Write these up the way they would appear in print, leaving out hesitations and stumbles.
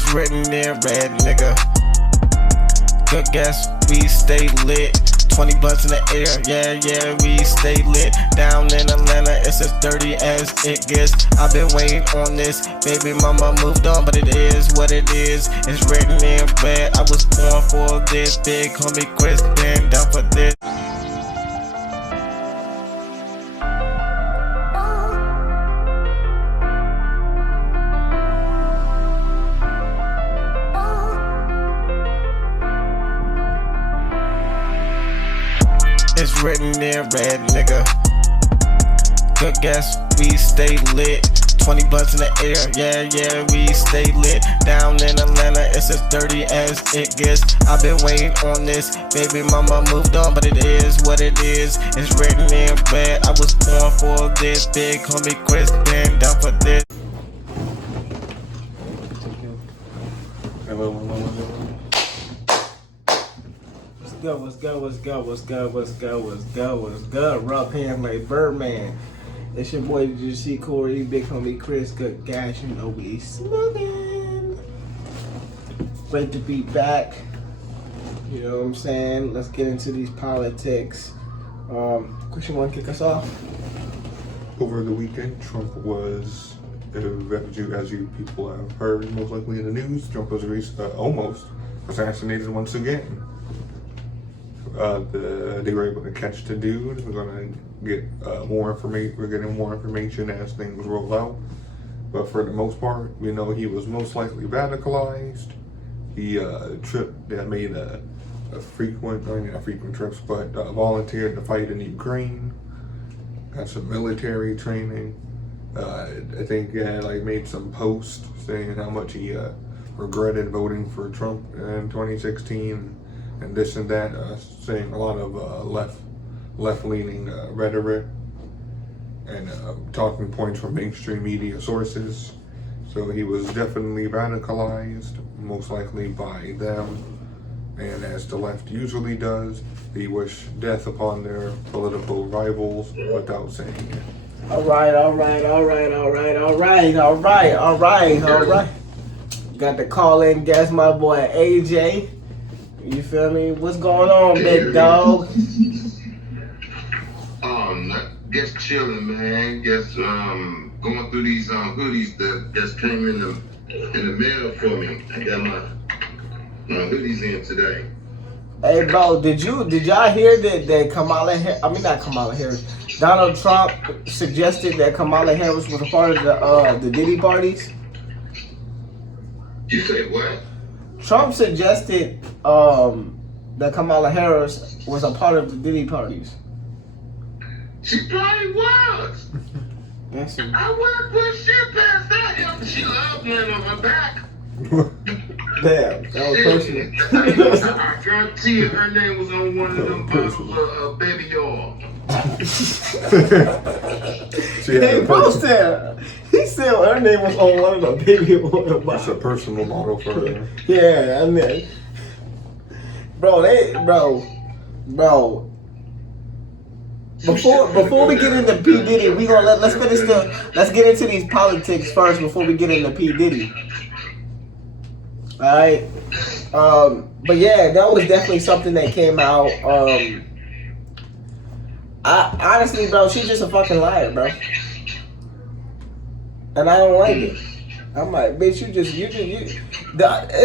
It's written in red, nigga. Good guess, we stay lit. 20 blunts in the air, yeah, we stay lit. Down in Atlanta, it's as dirty as it gets. I've been waiting on this, baby mama moved on, but it is what it is. It's written in red, I was born for this. Big homie Chris been down for this. It's written in red, nigga. Good guess, we stay lit. 20 blunts in the air, yeah, we stay lit. Down in Atlanta, it's as dirty as it gets. I've been waiting on this, baby mama moved on, but it is what it is. It's written in red, I was born for this. Big homie Chris been down for this. What's good? Rough hand like Birdman. It's your boy GC Corey, big homie Chris. Good guys, you know we smoking. Great to be back. You know what I'm saying? Let's get into these politics. Christian, want to kick us off? Over the weekend, Trump was, as you people have heard, most likely in the news, Trump was almost assassinated once again. They were able to catch the dude. We're gonna get more information. We're getting more information as things roll out. But for the most part, we know he was most likely radicalized. He made not frequent trips, but volunteered to fight in Ukraine. Got some military training. I think he had made some posts saying how much he regretted voting for Trump in 2016. And this and that, saying a lot of left-leaning rhetoric and talking points from mainstream media sources. So he was definitely radicalized, most likely by them. And as the left usually does, they wish death upon their political rivals without saying it. All right. Got the call-in guest, my boy AJ. You feel me? What's going on, big dog? Just chilling, man. Just going through these hoodies that just came in the mail for me. I got my hoodies in today. Hey, bro, did y'all hear that Donald Trump suggested that Kamala Harris was a part of the Diddy parties? You say what? Trump suggested that Kamala Harris was a part of the Diddy parties. She probably was. Yes, I wouldn't put shit past that. She loved laying on her back. Damn, that was personal. I guarantee you her name was on one of them bottles of baby oil. Hey, bro said, he said her name was on one of the baby oil bottles. That's a personal model for her. Yeah, I mean, bro. Before we get into P Diddy, we gonna let's get into these politics first before we get into P Diddy. All right. But yeah, that was definitely something that came out. I honestly, bro, she's just a fucking liar, bro. And I don't like it. I'm like, bitch, it's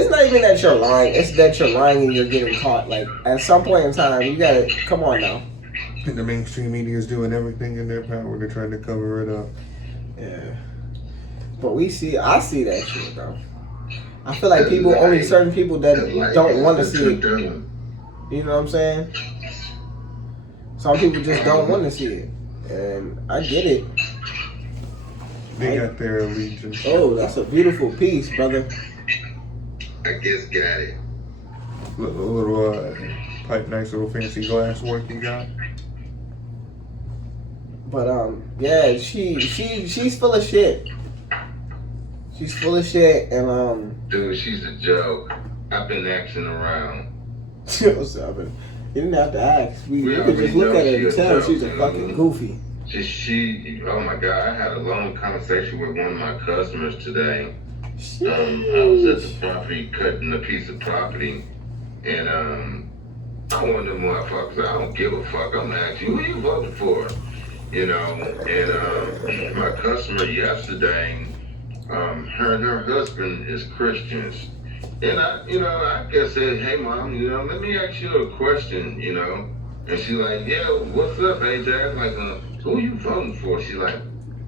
not even that you're lying. It's that you're lying and you're getting caught. Like, at some point in time, you gotta, come on now. And the mainstream media is doing everything in their power to try to cover it up. Yeah. But I see that shit, bro. I feel like only certain people that don't want to see it. You know what I'm saying? Some people just don't want to see it. And I get it. They got their allegiance. Oh, that's a beautiful piece, brother. I guess got it. Little nice little fancy glass work you got. But yeah, she's full of shit. She's full of shit, and Dude, she's a joke. I've been asking around. What's up? You didn't have to ask. We could just look at her and tell she's a fucking goofy. Oh my God, I had a long conversation with one of my customers today, I was at the property cutting a piece of property, and I'm one of them motherfuckers. I don't give a fuck. I'm asking you, who you voting for? You know, and my customer yesterday, her and her husband is Christians. And I guess said, hey mom, let me ask you a question, And she's like, yeah, what's up, AJ? I was like, who are you voting for? She's like,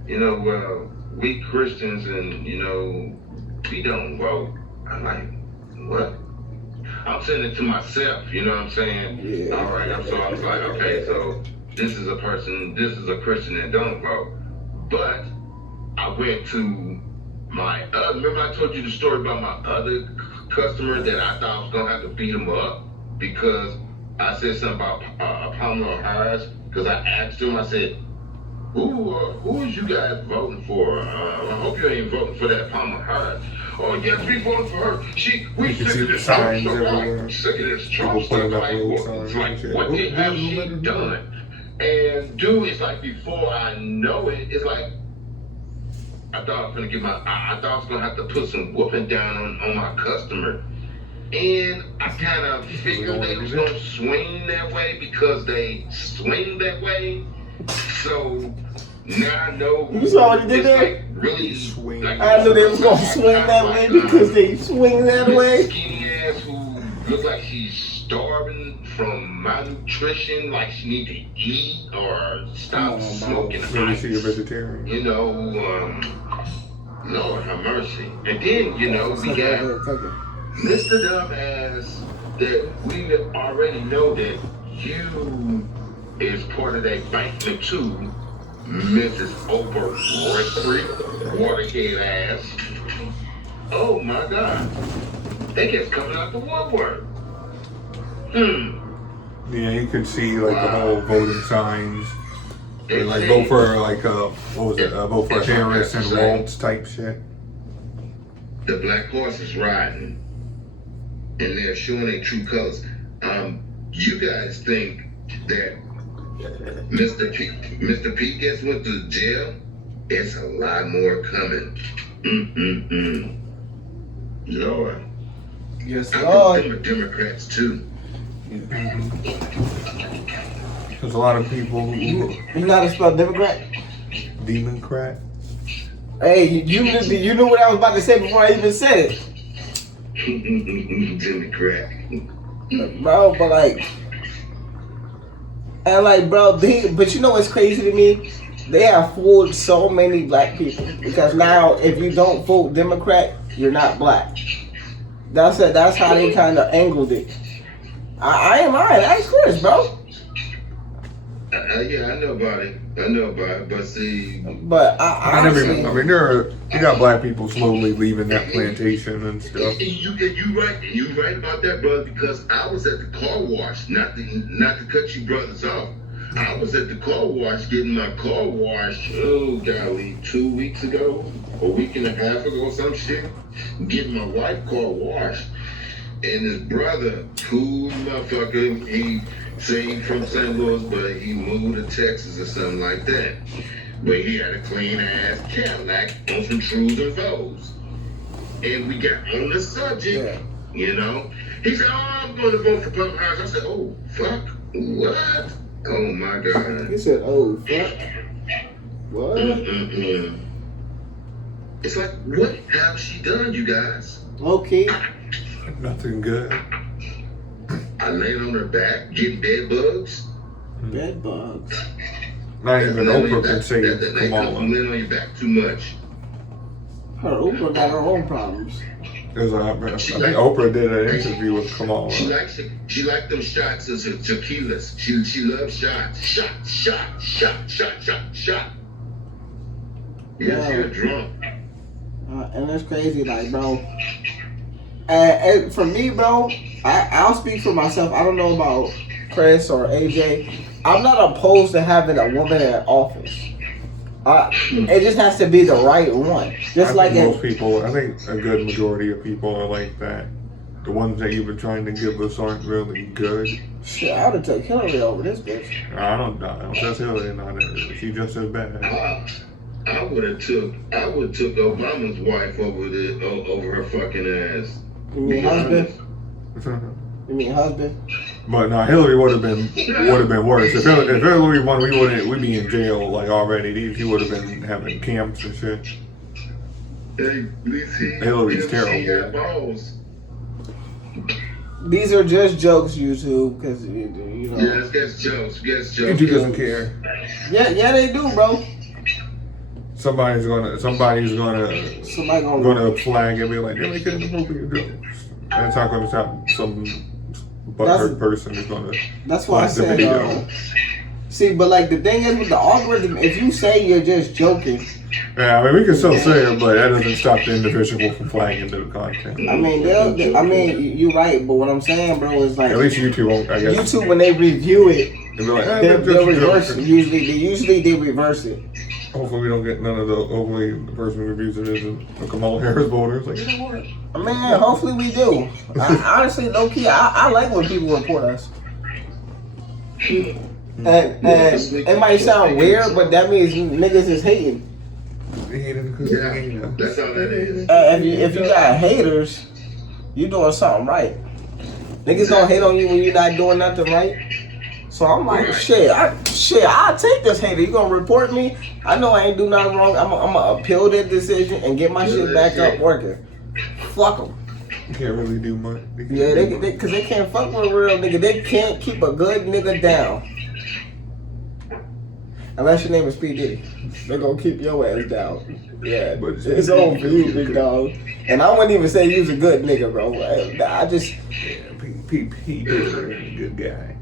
well, we Christians and, we don't vote. I'm like, what? I'm saying it to myself, you know what I'm saying? Yeah. All right, so I was like, okay, so this is a Christian that don't vote. But I went to remember I told you the story about my other customer that I thought I was going to have to beat him up because I said something about Pamela Harris, because I asked him, I said, who is you guys voting for? I hope you ain't voting for that Pamela Harris. Oh, yes, we voting for her. We sick of this Trump stuff. Like, sick of this Trump stuff. Like, what the hell has she done? And dude, it's like before I know it, it's like, I thought I was gonna have to put some whooping down on my customer. And I kind of figured they was gonna swing that way because they swing that way. So now I know. You saw what he did there? Like really swing. Like, I knew they was gonna swing that way because they swing that way. Skinny ass who look like she's starving from malnutrition, like she need to eat or stop smoking. Maybe she's a vegetarian. Lord have mercy. And then, we got Mr. Dumbass that we already know that you is part of that banquet too, Mrs. Oprah Winfrey, waterhead ass. Oh my God. They just coming out the woodwork. Yeah, you could see like the whole voting signs. And like vote for vote for Harris and Waltz type shit. The black horse is riding, and they're showing their true colors. You guys think that Mr. P gets went to jail? It's a lot more coming. Lord. Yes, I Lord. think them are Democrats too. There's a lot of people who You know how to spell Democrat? Democrat. Hey, you knew what I was about to say before I even said it. Democrat. Bro, but but you know what's crazy to me? They have fooled so many black people because now if you don't vote Democrat, you're not black. That's how they kind of angled it. I ain't lying. That's Chris, bro. Yeah, I know about it. But see, you got black people slowly leaving that plantation and stuff. You right about that, brother. Because I was at the car wash, not to cut you brothers off. I was at the car wash getting my car washed. Oh golly, 2 weeks ago, a week and a half ago, some shit. Getting my wife car washed, and his brother, cool motherfucker, he. Say from St. Louis, but he moved to Texas or something like that. But he had a clean ass Cadillac on some trues and woes. And we got on the subject, He said, I'm going to vote for Pamela Harris. I said, oh, fuck, what? Oh, my God. He said, oh, fuck. What? It's like, what have she done, you guys? Okay. Nothing good. I laid on her back, getting bed bugs. Bed bugs. Not even Oprah can say Kamala. Laying on your back too much. Her Oprah got her own problems. I think Oprah did an interview with Kamala. She liked them shots of tequilas. She loves shots. Shot. Yeah, she was drunk. And it's crazy, like, bro. And for me, bro, I'll speak for myself. I don't know about Chris or AJ. I'm not opposed to having a woman in office. It just has to be the right one. Just like most people, I think a good majority of people are like that. The ones that you've been trying to give us aren't really good. Shit, I would have took Hillary over this bitch. I don't trust Hillary. She's just as bad. I would have took Obama's wife over her fucking ass. You mean husband? You mean husband? But no, Hillary would have been worse. If Hillary won, we'd be in jail like already. He would have been having camps and shit. Hey, Hillary's terrible. These are just jokes, YouTube, because you know. Yes, guess jokes. YouTube doesn't care. Yeah, they do, bro. Somebody's gonna flag it and be like, they're making inappropriate jokes. That's not gonna stop some butthurt person is gonna. That's why I said. See, but like the thing is with the algorithm, if you say you're just joking. Yeah, I mean we can still say it, but that doesn't stop the individual from flagging the content. I mean, you're right, but what I'm saying, bro, is like at least YouTube won't. I guess YouTube when they review it, they'll be like, they'll reverse it. Usually they reverse it. Hopefully we don't get none of the. Hopefully the person who reviews it isn't a Kamala Harris voter. It's like, you know what? I mean, hopefully we do. Honestly, low key, I like when people report us. And it might sound weird, but that means niggas is hating. Yeah, that's all that is. If you got haters, you doing something right. Niggas gonna hate on you when you're not doing nothing right. So I'm like, I'll take this hater. You gonna report me? I know I ain't do nothing wrong. I'm gonna appeal that decision and get my shit back up working. Fuck them. You can't really do much. Because they can't fuck with a real nigga. They can't keep a good nigga down. Unless your name is P. Diddy. They're gonna keep your ass down. Yeah, but it's over for you, big dog. And I wouldn't even say you's a good nigga, bro. I just... P. Diddy is a good guy.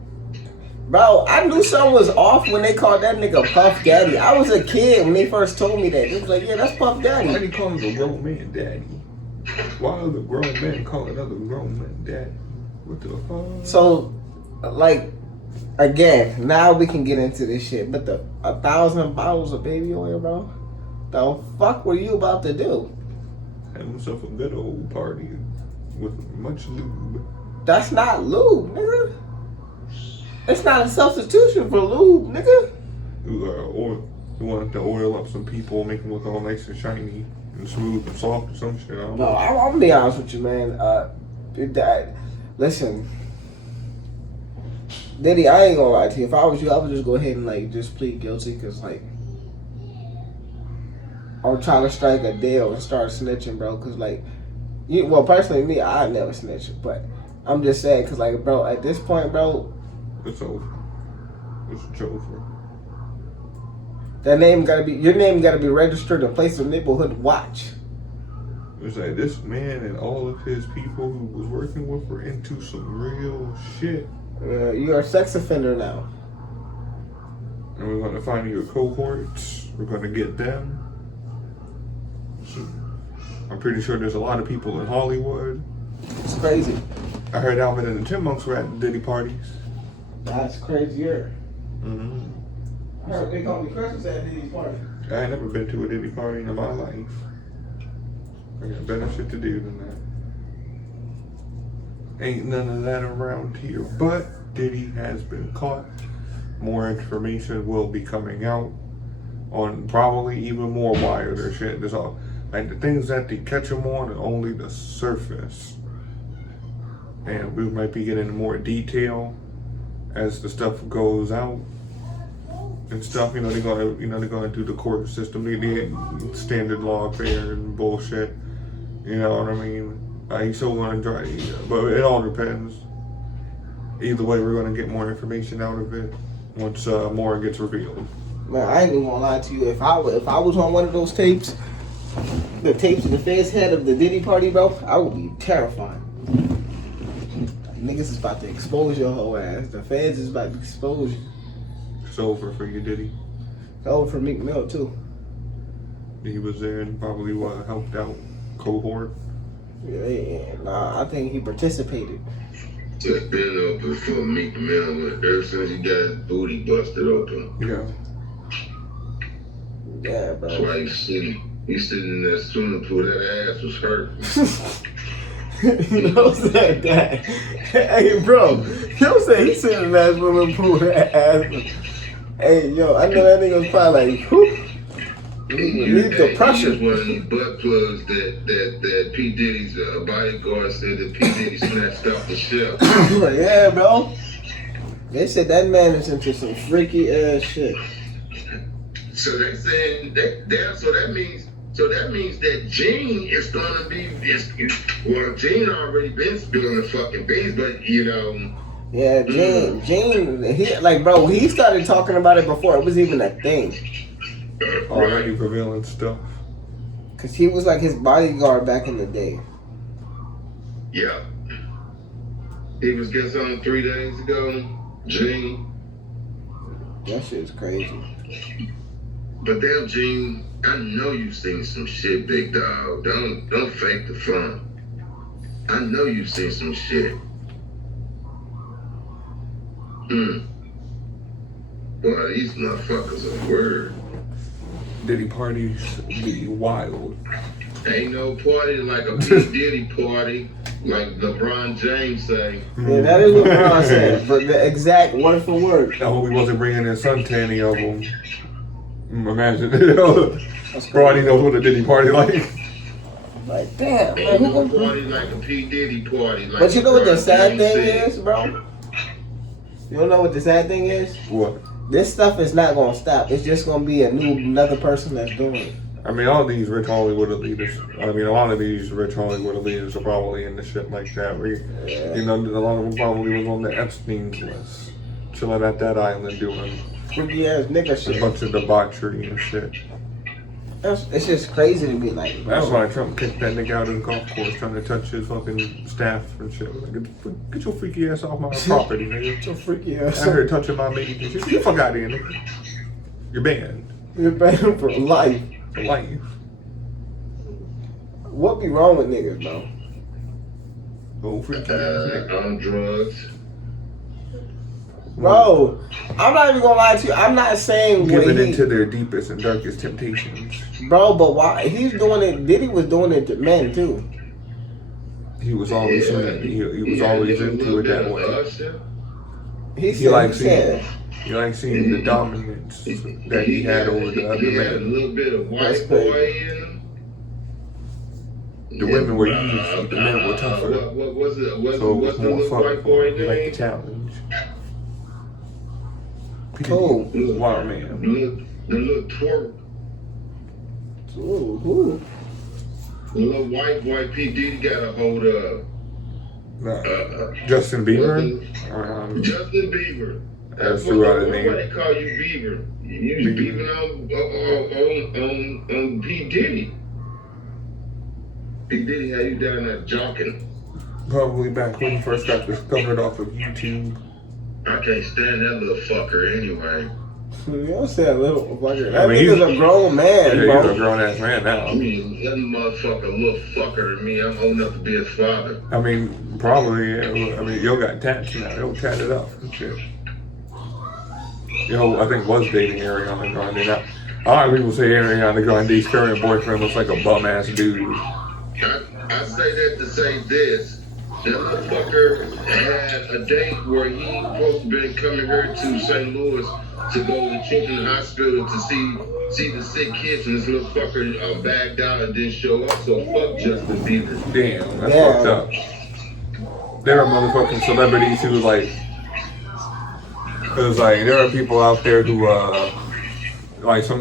Bro, I knew something was off when they called that nigga Puff Daddy. I was a kid when they first told me that. They was like, yeah, that's Puff Daddy. Why do you call him a grown man daddy? Why are the grown men calling other grown men daddy? What the fuck? So, like... Again, now we can get into this shit. But 1,000 bottles of baby oil, bro? The fuck were you about to do? Have himself a good old party with much lube. That's not lube, nigga. It's not a substitution for lube, nigga. You wanted to oil up some people, make them look all nice and shiny and smooth and soft or some shit. No, I'm gonna be honest with you, man. Listen. Diddy, I ain't gonna lie to you. If I was you, I would just go ahead and like just plead guilty, cause like I'm trying to strike a deal and start snitching, bro. Cause like, personally, me, I never snitch, but I'm just saying, cause like, bro, at this point, bro, it's over. It's over. Your name gotta be registered and placed in neighborhood watch. It's like this man and all of his people who was working with were into some real shit. You're a sex offender now. And we're going to find your cohorts. We're going to get them. So I'm pretty sure there's a lot of people in Hollywood. It's crazy. I heard Alvin and the Chipmunks were at the Diddy parties. That's crazier. Mm-hmm. I heard they call me Christmas at Diddy's party. I ain't never been to a Diddy party in my life. I got better shit to do than that. Ain't none of that around here, but Diddy has been caught. More information will be coming out on probably even more wilder shit. There's all like the things that they catch him on are only the surface, and we might be getting more detail as the stuff goes out and stuff. They're gonna do the court system, the standard lawfare and bullshit. You know what I mean? He's still going to try, but it all depends. Either way, we're going to get more information out of it once more gets revealed. Man, I ain't even gonna lie to you. If I was on one of those tapes, the tapes the feds had of the Diddy party, bro, I would be terrified. Niggas is about to expose your whole ass. The feds is about to expose you. It's over for you, Diddy. It's over for Meek Mill too. He was there and probably helped out cohort. Yeah, nah, I think he participated. It's been open for Meek Mill ever since he got his booty busted open. Yeah. Yeah, bro. That's why he's sitting in that swimming pool. That ass was hurt. You know what I'm saying? That. Hey, bro. You know what I'm saying? He's sitting in that swimming pool. That ass. Hey, yo, I know that nigga was probably like, whoop. Relieve the pressure. He was one of these butt plugs that P. Diddy's bodyguard said that P. Diddy snatched off the shelf. Yeah, bro. They said that man is into some freaky ass shit. So they saying that so that means that Gene is gonna be Gene already been spilling the fucking beans, but you know. Yeah, Gene, he like, bro, he started talking about it before it was even a thing. Already prevailing stuff. Cause he was like his bodyguard back in the day. Yeah. He was guest on 3 days ago, Gene. That shit's crazy. But damn, Gene, I know you've seen some shit, big dog. Don't fake the fun. I know you've seen some shit. Boy, these motherfuckers are word. Diddy parties be wild. Ain't no party like a P. Diddy party, like LeBron James say. Yeah, that is what LeBron said, but the exact word for word. I hope he wasn't bringing in suntanning of them. Imagine, bro, I didn't know what a Diddy party like. Like, damn, man, Ain't who no gonna... party like a P. Diddy party. Like But you know what the LeBron sad James thing said. is, bro? You don't know what the sad thing is? What? This stuff is not gonna stop. It's just gonna be another person that's doing it. I mean, all these rich Hollywood leaders. I mean, a lot of these rich Hollywood leaders are probably into shit like that. Where, you know, a lot of them probably was on the Epstein's list, chilling at that island doing Freaky ass nigga a shit. bunch of debauchery and shit. It's just crazy to be like, bro. That's why Trump kicked that nigga out of the golf course trying to touch his fucking staff and shit. Like, get your freaky ass off my property, nigga. Get your freaky ass. I heard touching my baby. Get the fuck out of here, nigga. You're banned You're banned for life. for life. What be wrong with niggas, bro? Oh, freaky ass nigga. On drugs. Bro, I'm not even gonna lie to you. I'm not saying what Giving he, into their deepest and darkest temptations. bro, but why he's doing it? Diddy was doing it to men too. He was always he was always into it that way. He likes seeing the dominance that he had over the other He had a men. little bit of That's white boy crazy. in him. The women were easy, the men were tougher. What was it? So it was What's the more little fun. white boy Like the name? challenge. Cool. Wild man. The little twerp. Ooh. The little white boy P. Diddy got a hold of. Justin Bieber. Justin Bieber. That's throughout his Why name. they call you Bieber? You was beaving on P. Diddy. P. Diddy had you down there jocking. Probably back when he first got discovered off of YouTube. I can't stand that little fucker anyway. You don't say a little fucker. That I mean, nigga's a grown man, Yeah, he's a bro. grown ass man now. I mean, that motherfucker a little fucker to me. I'm old enough to be his father. I mean, probably. I mean, Yo got tats now. Yo tatted up and shit. Yo, I think was dating Ariana Grande. Now, a lot of people say Ariana Grande's current boyfriend looks like a bum ass dude. I say that to say this. That motherfucker had a date where he supposed to been coming here to St. Louis to go to the children's hospital to see the sick kids, and this little fucker bagged out and didn't show up. So fuck Justin Bieber. Damn, that's fucked up. There are motherfucking celebrities who like, cause like there are people out there who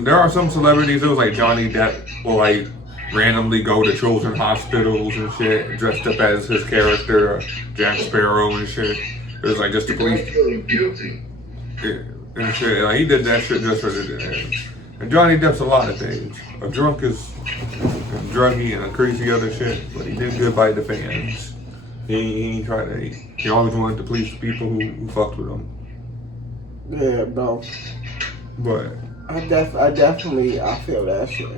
there are some celebrities. It was like Johnny Depp will like randomly go to children's hospitals and shit, dressed up as his character, Jack Sparrow and shit. It was like just to police. Guilty. And shit. Like, he did that shit just for the. And Johnny Depp's a lot of things. A drunk is druggy and a crazy other shit, but he did good by the fans. He tried to. He always wanted to please the people who fucked with him. Yeah, bro. But I definitely feel that shit.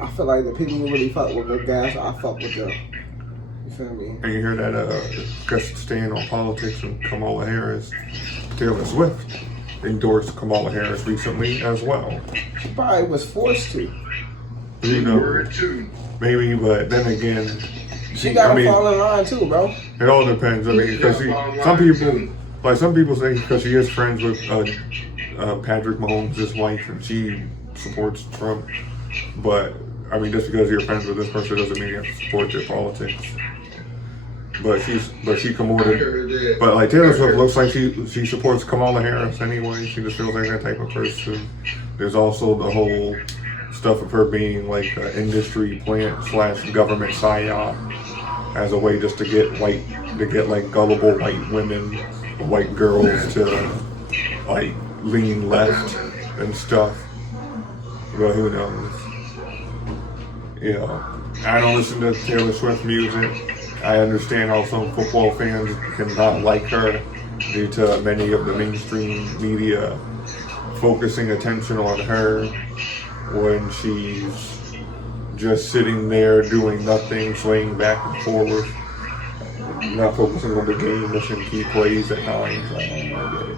I feel like the people who really fuck with good guys, I fuck with them. You feel me? and you hear that Gus staying on politics and Kamala Harris, Taylor Swift endorsed Kamala Harris recently as well. She probably was forced to. You know, Word too. maybe, but then again, She gotta fall in line too, bro. it all depends. I mean, because some people say because she is friends with Patrick Mahomes' wife and she supports Trump. But I mean, just because you're friends with this person doesn't mean you have to support their politics. But she promoted. But like Taylor Swift looks like she supports Kamala Harris anyway. She just feels like that type of person. There's also the whole stuff of her being like an industry plant / government psyop as a way just to get like gullible white women, white girls to like lean left and stuff. But who knows? I don't listen to Taylor Swift music. I understand how some football fans cannot like her due to many of the mainstream media focusing attention on her when she's just sitting there doing nothing, swaying back and forth, not focusing on the game, missing key plays at times. I get it.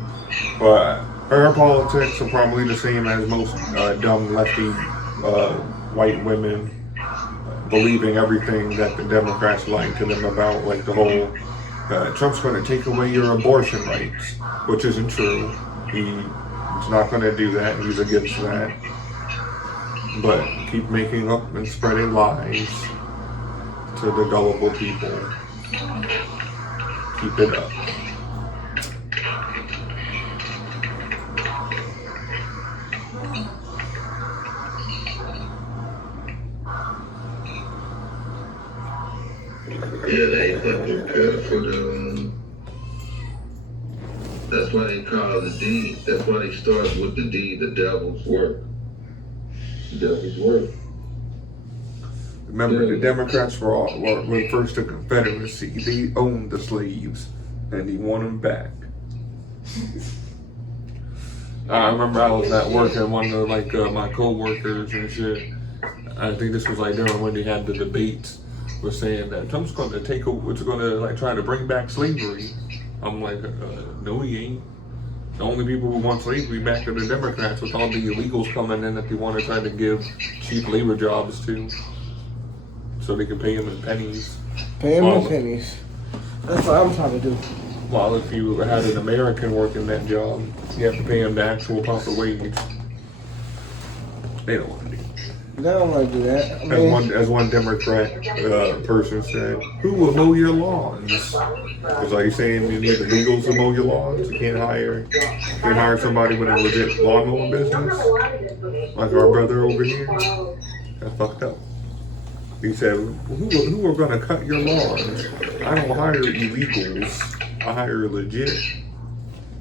But her politics are probably the same as most dumb lefty white women, believing everything that the Democrats lie to them about, like the whole Trump's going to take away your abortion rights, which isn't true. He's not going to do that. He's against that. But keep making up and spreading lies to the gullible people. Keep it up. Yeah, they fucking good for the. That's why they call the D. That's why they start with the D, the devil's work. The devil's work. Remember, the Democrats were first a Confederacy. They owned the slaves, and they want them back. I remember I was at work and one of my co-workers and shit. I think this was like during when they had the debates. Was saying that Trump's going to try to bring back slavery. I'm like, no, he ain't. The only people who want slavery back are the Democrats, with all the illegals coming in that they want to try to give cheap labor jobs to, so they can pay them in pennies. Pay them in pennies. That's what I'm trying to do. While if you had an American working that job, you have to pay him the actual proper wage. They don't want to do it. They don't want to do that. I mean, as one Democrat person said, who will mow your lawns? Because are you saying you need the legals to mow your lawns? You can't hire somebody with a legit lawn mowing business? Like our brother over here? That's fucked up. He said, who are going to cut your lawns? I don't hire illegals. I hire legit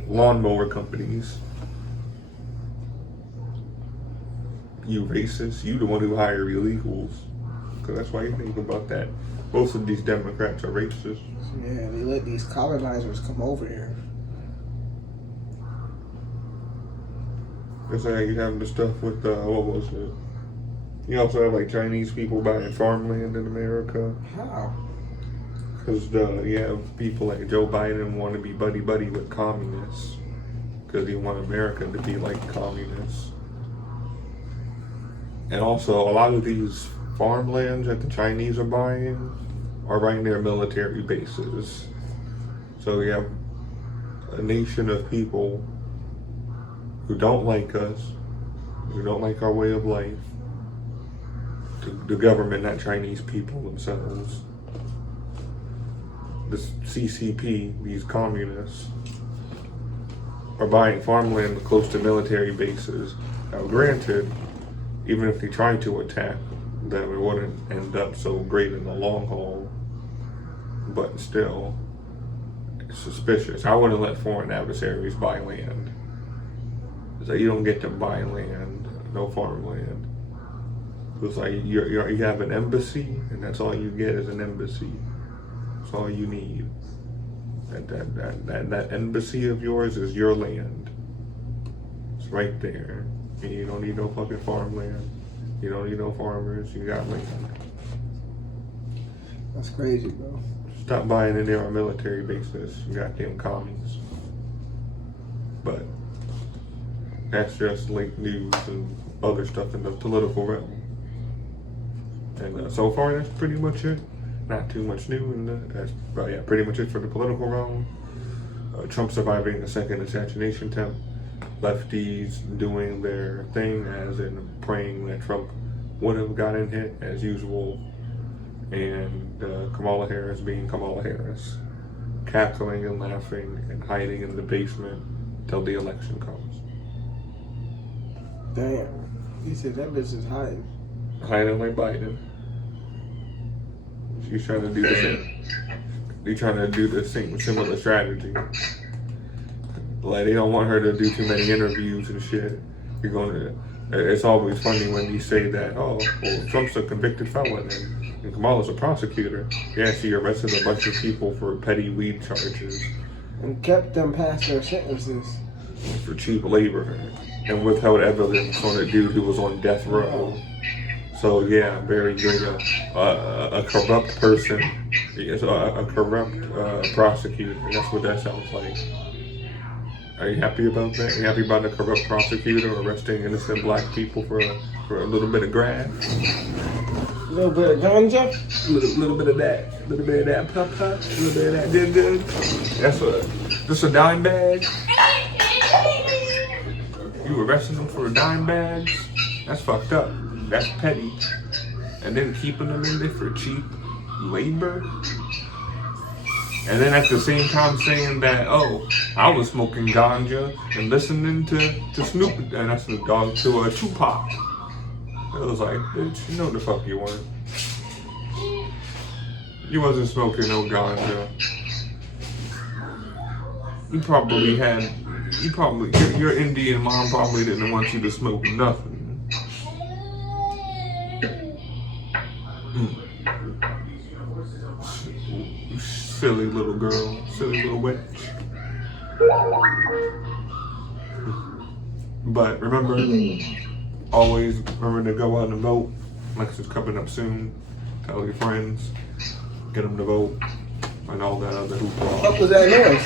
lawnmower companies. You racist, you the one who hire illegals. Because that's why you think about that. Most of these Democrats are racist. Yeah, they let these colonizers come over here. It's like you have the stuff with, what was it? You also have like Chinese people buying farmland in America. How? Because you have people like Joe Biden want to be buddy-buddy with communists. Because he want America to be like communists. And also, a lot of these farmlands that the Chinese are buying are right near military bases. So you have a nation of people who don't like us, who don't like our way of life. The government, not Chinese people themselves. The CCP, these communists, are buying farmland close to military bases. Now, granted, even if they tried to attack, that it wouldn't end up so great in the long haul. But still, it's suspicious. I wouldn't let foreign adversaries buy land. So you don't get to buy land, no farmland. It's like you have an embassy, and that's all you get is an embassy. That's all you need. That embassy of yours is your land. It's right there. And you don't need no fucking farmland. You don't need no farmers. You got land. That's crazy, bro. Stop buying in there on military bases. You goddamn commies. But that's just late news and other stuff in the political realm. And so far, that's pretty much it. Not too much new. And that's pretty much it for the political realm. Trump surviving a second assassination attempt. Lefties doing their thing, as in praying that Trump would have gotten hit as usual, and Kamala Harris being Kamala Harris, cackling and laughing and hiding in the basement till the election comes. Damn. He said that bitch is hiding. Hiding like Biden. She's trying to do the same. They're trying to do the same similar strategy. Like, they don't want her to do too many interviews and shit. You're gonna. It's always funny when you say that, oh, well, Trump's a convicted felon and Kamala's a prosecutor. Yeah, she arrested a bunch of people for petty weed charges. And kept them past their sentences. For cheap labor. And withheld evidence on a dude who was on death row. So yeah, very good. A corrupt person. Yes, a corrupt prosecutor. That's what that sounds like. Are you happy about that? Are you happy about a corrupt prosecutor arresting innocent black people for a little bit of grass? A little bit of ganja? Little bit of that. A little bit of that pop-pop. A little bit of that did. That's a dime bag. You arresting them for dime bags? That's fucked up. That's petty. And then keeping them in there for cheap labor? And then at the same time saying that, oh, I was smoking ganja and listening to Snoop, and that's Snoop Dogg, to Tupac. It was like, bitch, you know the fuck you weren't. You wasn't smoking no ganja. Your Indian mom probably didn't want you to smoke nothing. Silly little girl, silly little witch. But always remember to go out and vote. Election's coming up soon. Tell your friends, get them to vote, and all that other hoopla. What was that noise?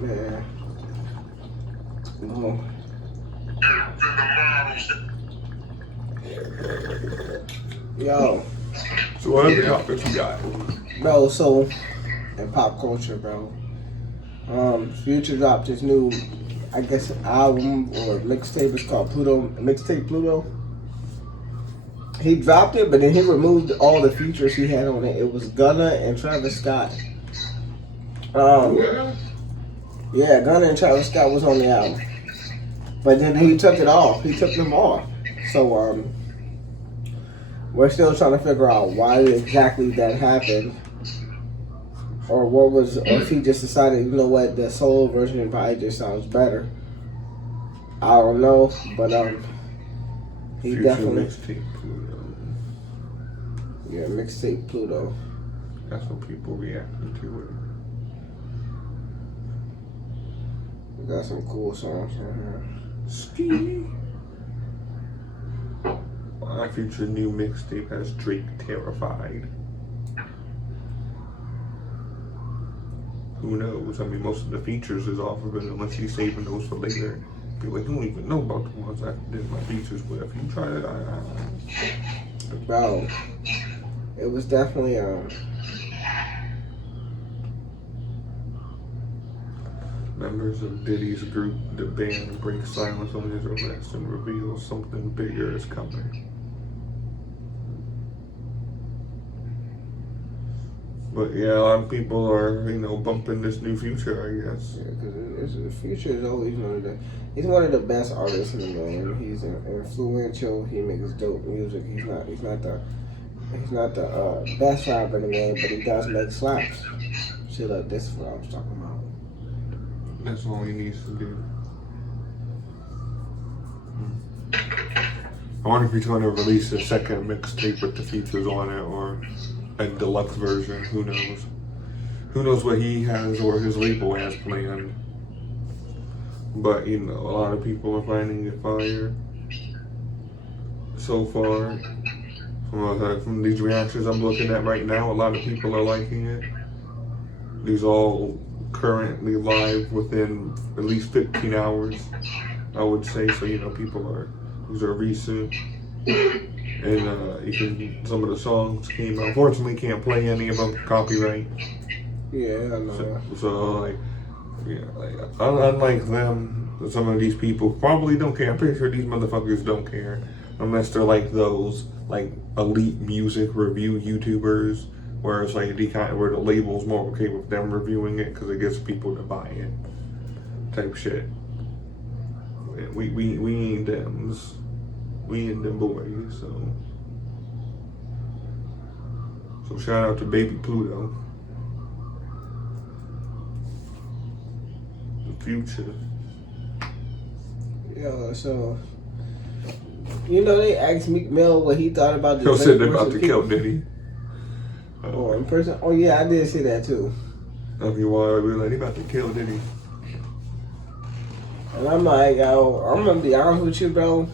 Man. No. Yo. So what other topics you got? Bro, so in pop culture, bro. Future dropped his new, I guess, album or mixtape. It's called Mixtape Pluto. He dropped it, but then he removed all the features he had on it. It was Gunna and Travis Scott. Yeah, Gunna and Travis Scott was on the album. But then he took it off. He took them off. So, we're still trying to figure out why exactly that happened. Or if he just decided, you know what, the solo version probably just sounds better. I don't know, but he Future definitely. Mixtape Pluto. Yeah, Mixtape Pluto. That's what people reacting to it. We got some cool songs on here. Ski. My future new mixtape has Drake terrified. Who knows? I mean, most of the features is off of it unless he's saving those for later. People like, you don't even know about the ones I did my features with. If you try it, Bro, it was definitely members of Diddy's group, the band, break silence on his arrest and reveal something bigger is coming. But yeah, a lot of people are, bumping this new Future, I guess. Yeah, because the Future is always he's one of the best artists in the game. He's influential. He makes dope music. He's not the best rapper in the game, but he does make slaps. Shit like this is what I was talking about. That's all he needs to do. I wonder if he's going to release a second mixtape with the features on it, or a deluxe version. Who knows? Who knows what he has or his label has planned. But, a lot of people are finding it fire so far. From these reactions I'm looking at right now, a lot of people are liking it. These all currently live within at least 15 hours, I would say. So, these are recent. And some of the songs came out. Unfortunately, can't play any of them, copyright. Yeah, I know. So Yeah, like, unlike them, some of these people probably don't care. I'm pretty sure these motherfuckers don't care unless they're like those like elite music review YouTubers, where it's like where the label's more okay with them reviewing it because it gets people to buy it, type shit. We ain't thems. We ain't them boys. So shout out to Baby Pluto. Future. Yo, so they asked Meek Mill what he thought about the. He said they're about to kill Diddy. Oh, in person. Oh yeah, I did see that too. We were like, they about to kill Diddy. And I'm like, yo, I'm gonna be honest with you, bro.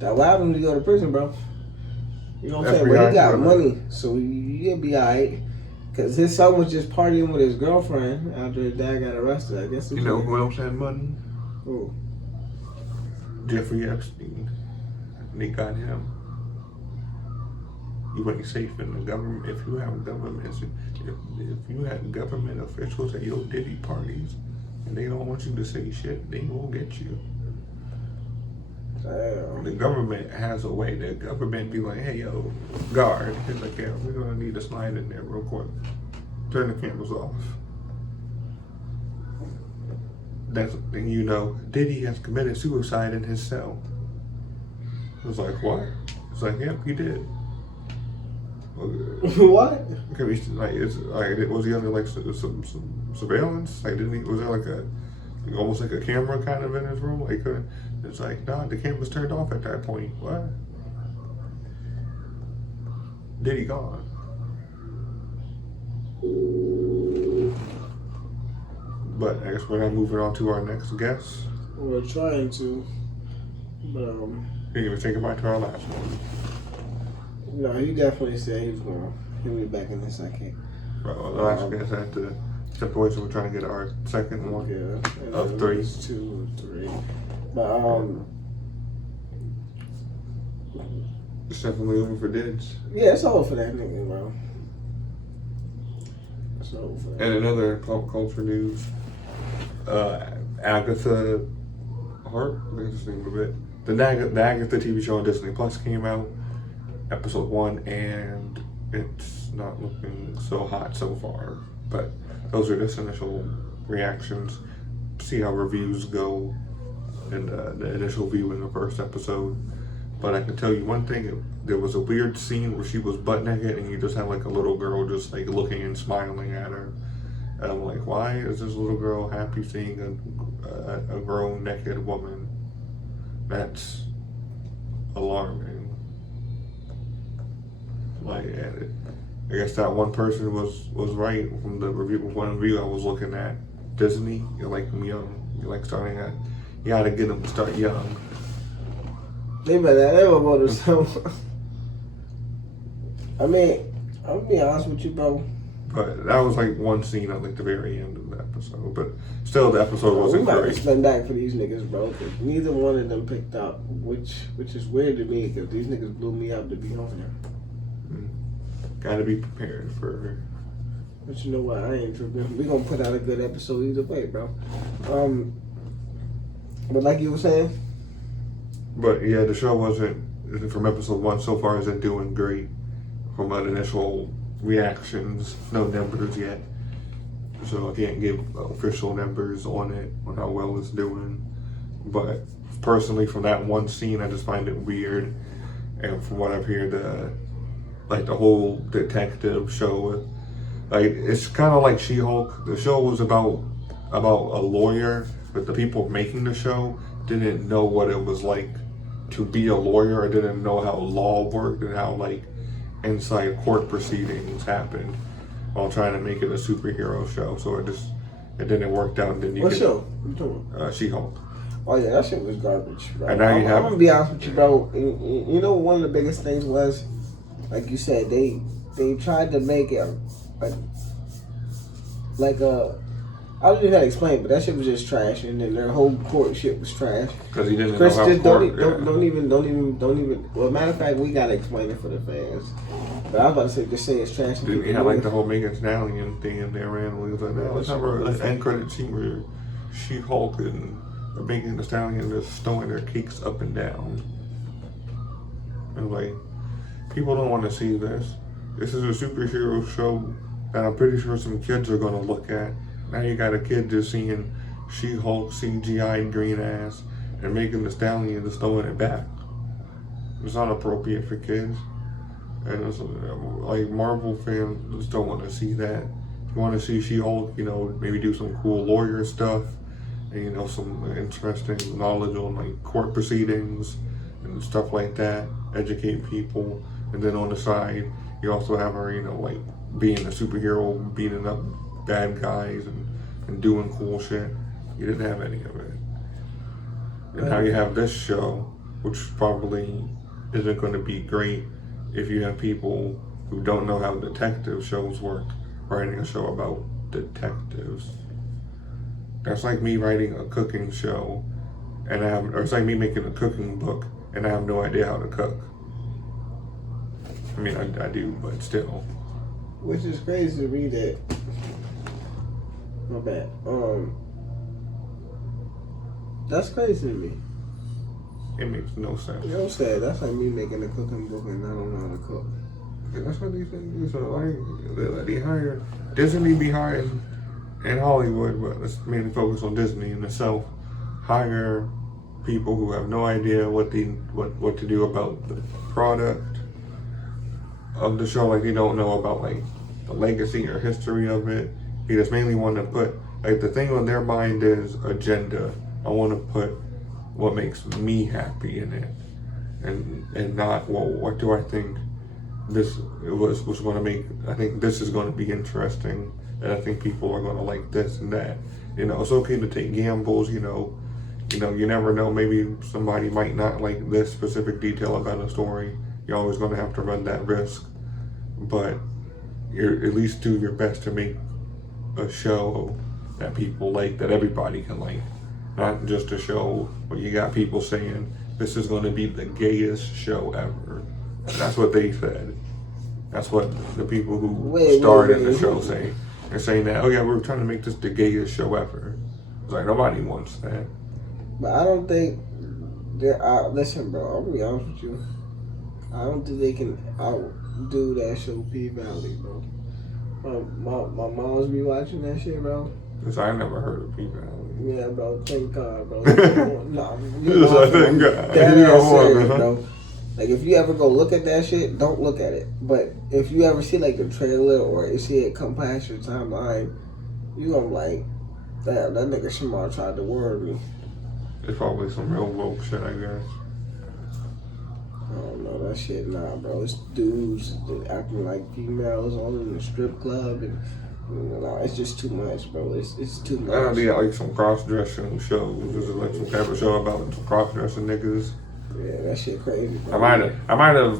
That allowed him to go to prison, bro. You know what I'm saying? But he got money, so you'll be alright. Cause his son was just partying with his girlfriend after his dad got arrested. I guess. You know who else had money? Who? Jeffrey Epstein. They got him. You ain't safe in the government if you have government. If you have government officials at your Diddy parties and they don't want you to say shit, they will get you. Damn. The government has a way. The government be like, hey, yo, guard. It's like, yeah, we're going to need to slide in there real quick. Turn the cameras off. That's the thing, Diddy has committed suicide in his cell. It was like, what? It's like, yep, he did. What? Was he under like some surveillance? Like, was there like almost like a camera kind of in his room? Like, it's like, nah, the camera's turned off at that point. What? Diddy gone. But I guess we're not moving on to our next guest. We're trying to, but You were thinking back to our last one. No, he definitely said he was gonna. He'll be back in a second. Well, the last guest had to step away, so we're trying to get our second one of 3. It's 2 or 3. But it's definitely over for Dids. yeah, it's over for that nigga, bro. It's over for that. And another pop culture news, Agatha Hart, I think that's the name of it. The Agatha TV show on Disney Plus came out, episode 1, and it's not looking so hot so far. But those are just initial reactions. See how reviews go in the initial view in the first episode. But I can tell you one thing, there was a weird scene where she was butt naked and you just had like a little girl just like looking and smiling at her. And I'm like, why is this little girl happy seeing a grown naked woman? That's alarming. Like, I guess that one person was right from the one review I was looking at. Disney, you like them young. You like starting at, you gotta get them to start young. They better never go to some. I mean, I'm gonna be honest with you, bro. But that was like one scene at like the very end of the episode. But still, the episode wasn't we might great. spend back for these niggas, bro. Cause neither one of them picked up, which is weird to me, cause these niggas blew me up to be on there. Gotta be prepared for. But you know what? I ain't tripping. We gonna put out a good episode either way, bro. But like you were saying. But yeah, the show wasn't, from episode 1 so far, isn't doing great from an initial reactions. No numbers yet. So I can't give official numbers on it, on how well it's doing. But personally, from that one scene, I just find it weird. And from what I've heard, the whole detective show, like, it's kind of like She-Hulk. The show was about a lawyer, but the people making the show didn't know what it was like to be a lawyer, or didn't know how law worked and how like inside court proceedings happened while trying to make it a superhero show. So it didn't work out. Then What show? What you talking about? She-Hulk. Oh yeah, that shit was garbage, bro. And now I'm gonna be honest with you, bro. You know, one of the biggest things was, like you said, they tried to make it I was just had to explain, but that shit was just trash, and then their whole court shit was trash. Because he didn't Chris, know how just court, don't even. Well, matter of fact, we gotta explain it for the fans. But I was about to say, just say it's trash. Dude, he had like the whole Megan Thee Stallion thing in there randomly. He was like, let's have an end credit scene where She-Hulk and Megan Thee Stallion just throwing their cakes up and down. And like, people don't want to see this. This is a superhero show that I'm pretty sure some kids are gonna look at. Now you got a kid just seeing She-Hulk CGI green ass and Megan Thee Stallion just throwing it back. It's not appropriate for kids. And it's like Marvel fans just don't want to see that. You want to see She-Hulk, you know, maybe do some cool lawyer stuff and, you know, some interesting knowledge on like court proceedings and stuff like that. Educate people. And then on the side, you also have her, you know, like being a superhero, beating up bad guys and doing cool shit. You didn't have any of it. And now you have this show, which probably isn't going to be great if you have people who don't know how detective shows work writing a show about detectives. That's like me writing a cooking show or it's like me making a cooking book and I have no idea how to cook. I mean, I do, but still. Which is crazy to read that. My bad. That's crazy to me. It makes no sense. You know what I'm saying? That's like me making a cooking book and I don't know how to cook. And that's what these things do. So like, they hire Disney be hiring in Hollywood, but let's mainly focus on Disney in itself. Hire people who have no idea what to do about the product of the show. Like they don't know about like the legacy or history of it. They just mainly want to put like the thing on their mind is agenda. I want to put what makes me happy in it, and not, well, what do I think this was going to make? I think this is going to be interesting, and I think people are going to like this and that. You know, it's okay to take gambles. You know, you never know. Maybe somebody might not like this specific detail about a story. You're always going to have to run that risk, but you're at least do your best to make a show that people like, that everybody can like. Not just a show where you got people saying this is going to be the gayest show ever. That's what they said. That's what the people who started the show say. They're saying that, oh yeah, we're trying to make this the gayest show ever. It's like, nobody wants that. But I don't think listen, bro, I'm gonna be honest with you. I don't think they can outdo that show P-Valley, bro. My mom's be watching that shit, bro. Because I never heard of P-Valley. Yeah, bro. Thank God, bro. No, thank God. Serious, bro. Like, if you ever go look at that shit, don't look at it. But if you ever see, like, the trailer or you see it come past your timeline, you gonna be like, damn, that nigga Shamar tried to word me. It's probably some real woke shit, I guess. I don't know, that shit, nah, bro. It's dudes acting like females on in the strip club and... No, it's just too much, bro. It's too much. I don't need like some cross-dressing shows. Just like some type of show about some cross-dressing niggas. Yeah, that shit crazy, bro. I might have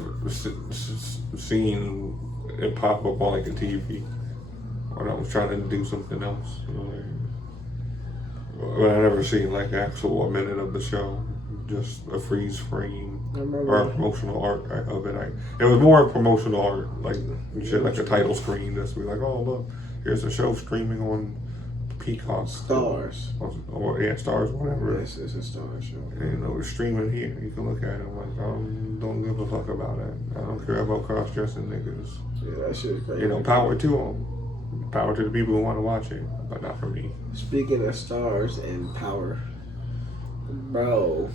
seen it pop up on like a TV when I was trying to do something else. But I never seen like a minute of the show. Just a freeze frame or a promotional art of it. It was more promotional art, like shit, like a title screen. Just be like, oh look, here's a show streaming on Peacock. Stars. Or yeah, Stars, whatever. Yes, it's a Star show. And, you know, it's streaming here. You can look at it. I'm like, I don't give a fuck about it. I don't care about cross-dressing niggas. Yeah, that shit's crazy. You know, power to them. Power to the people who want to watch it, but not for me. Speaking of Stars and power, bro,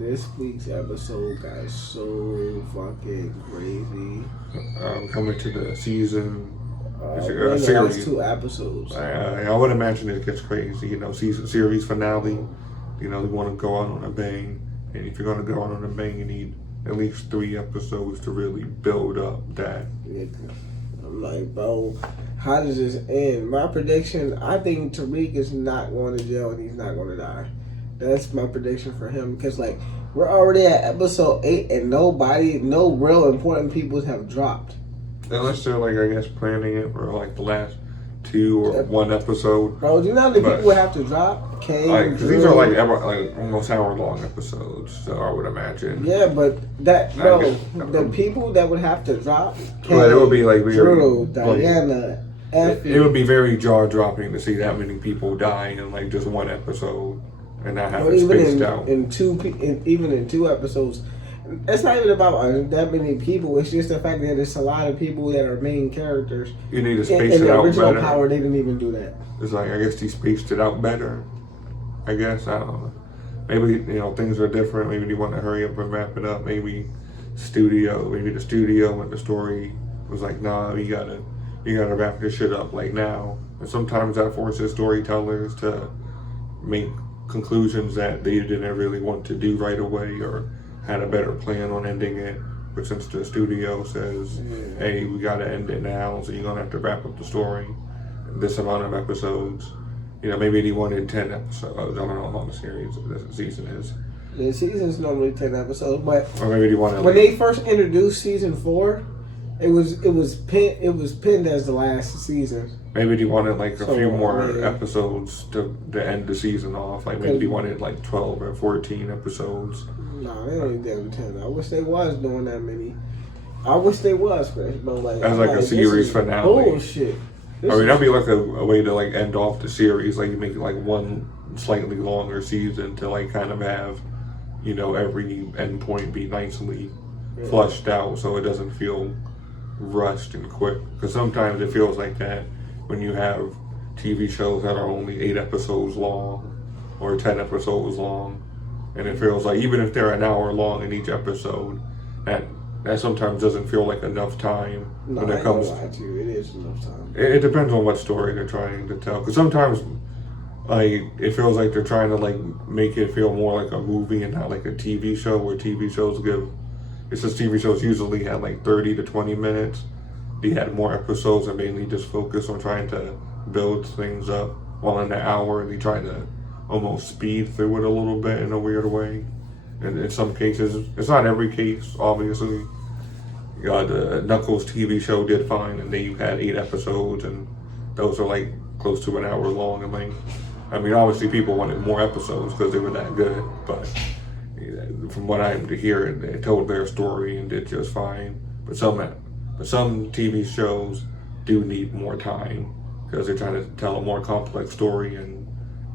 this week's episode got so fucking crazy. Coming to the season. The last 2 episodes. I would imagine it gets crazy. You know, series finale. You know, you want to go out on a bang, and if you're going to go out on a bang, you need at least 3 episodes to really build up that. I'm like, bro, how does this end? My prediction, I think Tariq is not going to jail and he's not going to die. That's my prediction for him, because like we're already at episode 8 and no real important people have dropped. Unless they're like, I guess, planning it for like the last 2 or 1 episode. Bro, do you know how many people would have to drop? Because these are like almost hour-long episodes, so I would imagine. Yeah, but the people that would have to drop, but it would be like Drew, Diana, it would be very jaw-dropping to see that many people die in like just 1 episode and not have it spaced out. Even in 2 episodes. It's not even about that many people. It's just the fact that there's a lot of people that are main characters. You need to space it out better. In the original Power, they didn't even do that. It's like, I guess he spaced it out better. I guess, I don't know. Maybe, things are different. Maybe they want to hurry up and wrap it up. Maybe the studio and the story was like, nah, you gotta wrap this shit up like now. And sometimes that forces storytellers to make conclusions that they didn't really want to do right away or had a better plan on ending it. But since the studio says, hey, we gotta end it now, so you're gonna have to wrap up the story, this amount of episodes. Maybe they wanted 10 episodes. I don't know how long the season is. The season's normally 10 episodes, but or maybe they wanted when they first introduced season 4, it was pinned as the last season. Maybe they wanted like a few more episodes to end the season off. Like maybe they wanted like 12 or 14 episodes. No, they don't do 10. I wish they was doing that many. I wish they was, Chris. But as like a series finale. Bullshit. That'd be like a way to like end off the series. Like you make it like one slightly longer season to like kind of have, every end point be nicely flushed out so it doesn't feel rushed and quick. Because sometimes it feels like that when you have TV shows that are only 8 episodes long or 10 episodes long. And it feels like even if they're an hour long in each episode, that sometimes doesn't feel like enough time when it comes. It is enough time. It depends on what story they're trying to tell. Because sometimes, it feels like they're trying to make it feel more like a movie and not like a TV show. Where TV shows TV shows usually had 30 to 20 minutes. They had more episodes and mainly just focus on trying to build things up. While in the hour, they try to almost speed through it a little bit in a weird way. And in some cases, it's not every case, obviously. The Knuckles TV show did fine, and they had 8 episodes, and those are close to an hour long in length. I mean, obviously people wanted more episodes because they were that good, but from what I'm to hear, they told their story and did just fine. But some TV shows do need more time because they're trying to tell a more complex story, and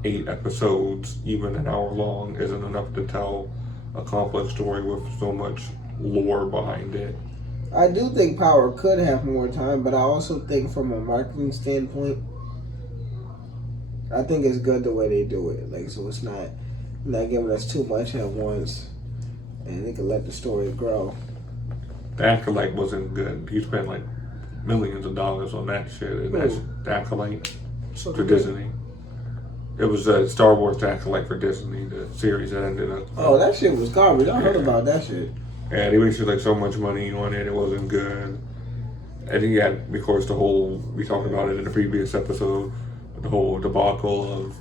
8 episodes, even an hour long, isn't enough to tell a complex story with so much lore behind it. I do think Power could have more time, but I also think from a marketing standpoint, I think it's good the way they do it. So it's not giving us too much at once, and they can let the story grow. The Acolyte wasn't good. You spent millions of dollars on that shit, and that's The Acolyte for Disney. It was Star Wars The Acolyte for Disney, the series that ended up. Oh, that shit was garbage. I heard about that shit. Yeah, they wasted so much money on it. It wasn't good. And you had, of course, we talked about it in the previous episode, the whole debacle of